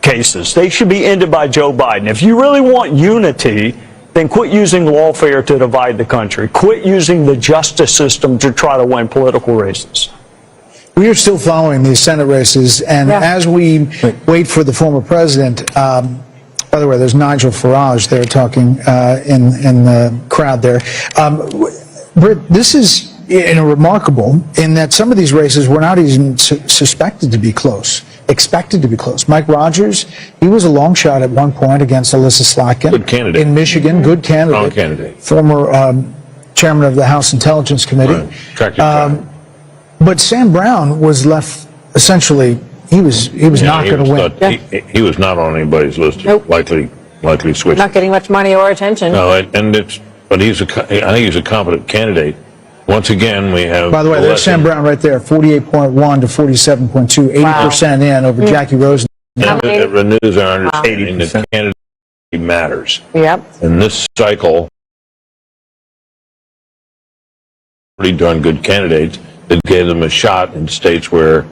cases. They should be ended by Joe Biden. If you really want unity, then quit using lawfare to divide the country. Quit using the justice system to try to win political races. We are still following these Senate races, and as we wait for the former president, by the way, there's Nigel Farage there talking in the crowd there. Britt, this is remarkable in that some of these races were not even suspected to be close, expected to be close. Mike Rogers, he was a long shot at one point against Alyssa Slotkin. Good candidate. In Michigan, good candidate. Strong candidate. Former chairman of the House Intelligence Committee. Right. Attractive guy. But Sam Brown was left essentially. He was not going to win. He was not on anybody's list. Nope. Likely switch. Not getting much money or attention. No, I think he's a competent candidate. Once again, we have. By the way, there's Sam Brown right there, 48.1 to 47.2, 80% in over Jackie Rosen. And it renews our understanding that candidate matters. Yep. In this cycle, pretty darn good candidates that gave them a shot in states where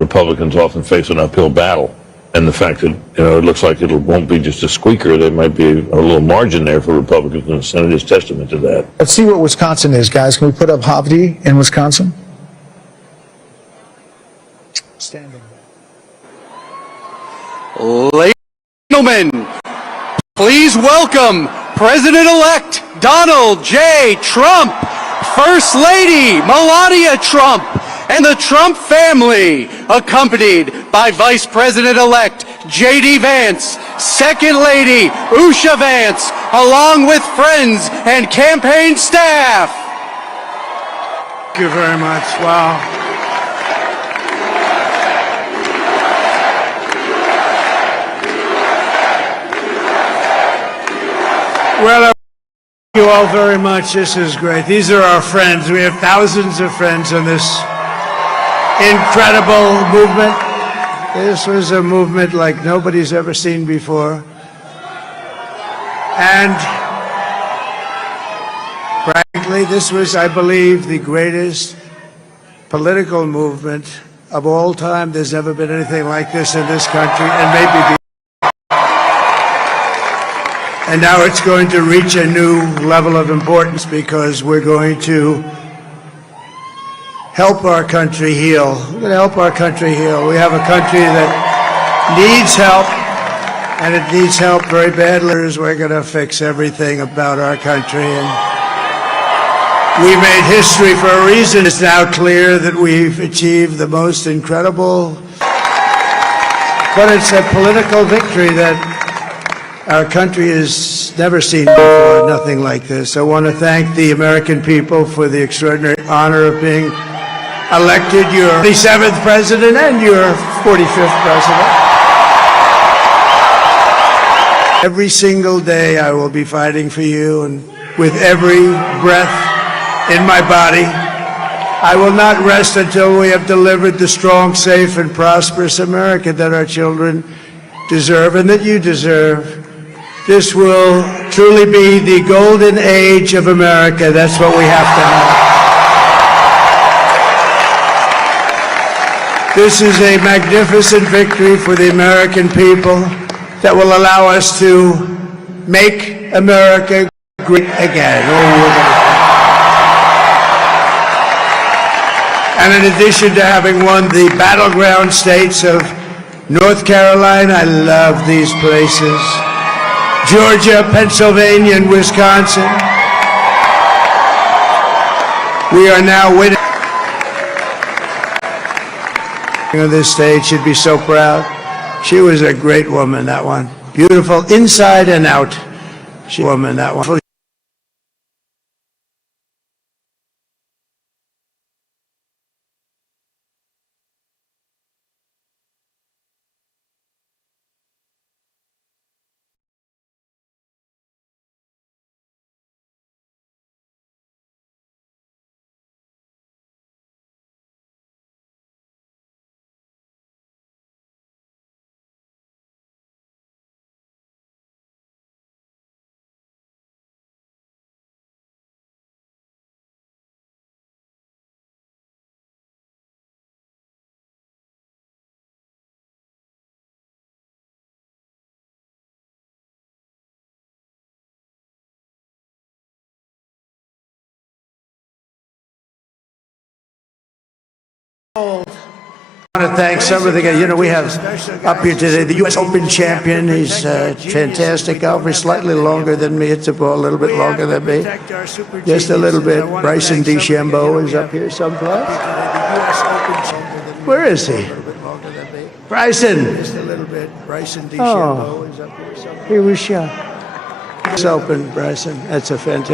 Republicans often face an uphill battle. And the fact that it looks like it won't be just a squeaker, there might be a little margin there for Republicans in the Senate is testament to that. Let's see what Wisconsin is, guys. Can we put up Havdi in Wisconsin? Standing. Ladies and gentlemen, please welcome President-elect Donald J. Trump, First Lady Melania Trump, and the Trump family, accompanied by Vice President-elect J.D. Vance, Second Lady Usha Vance, along with friends and campaign staff. Thank you very much. Wow. Well, thank you all very much. This is great. These are our friends. We have thousands of friends in this incredible movement. This was a movement like nobody's ever seen before. And frankly, this was, I believe, the greatest political movement of all time. There's never been anything like this in this country, and maybe and now it's going to reach a new level of importance because we're going to help our country heal. We're going to help our country heal. We have a country that needs help, and it needs help very badly. We're going to fix everything about our country, and we made history for a reason. It's now clear that we've achieved the most incredible, but it's a political victory that our country has never seen before, nothing like this. I want to thank the American people for the extraordinary honor of being elected your 47th president and your 45th president. Every single day I will be fighting for you, and with every breath in my body, I will not rest until we have delivered the strong, safe, and prosperous America that our children deserve and that you deserve. This will truly be the golden age of America. That's what we have to have. This is a magnificent victory for the American people that will allow us to make America great again. And in addition to having won the battleground states of North Carolina, I love these places, Georgia, Pennsylvania, and Wisconsin, we are now winning. This state should be so proud. She was a great woman, that one. Beautiful inside and out. She woman, that one. I want to thank some of the guys. You know, we have up here today the U.S. Open champion. He's fantastic golfer. He's slightly longer than me. Hits the ball a little bit longer than me. Just a little bit. Bryson DeChambeau is up here someplace. Where is he? Bryson. Just a little bit. Bryson DeChambeau is up here someplace. Here we shot. U.S. Open, Bryson. That's a fantastic.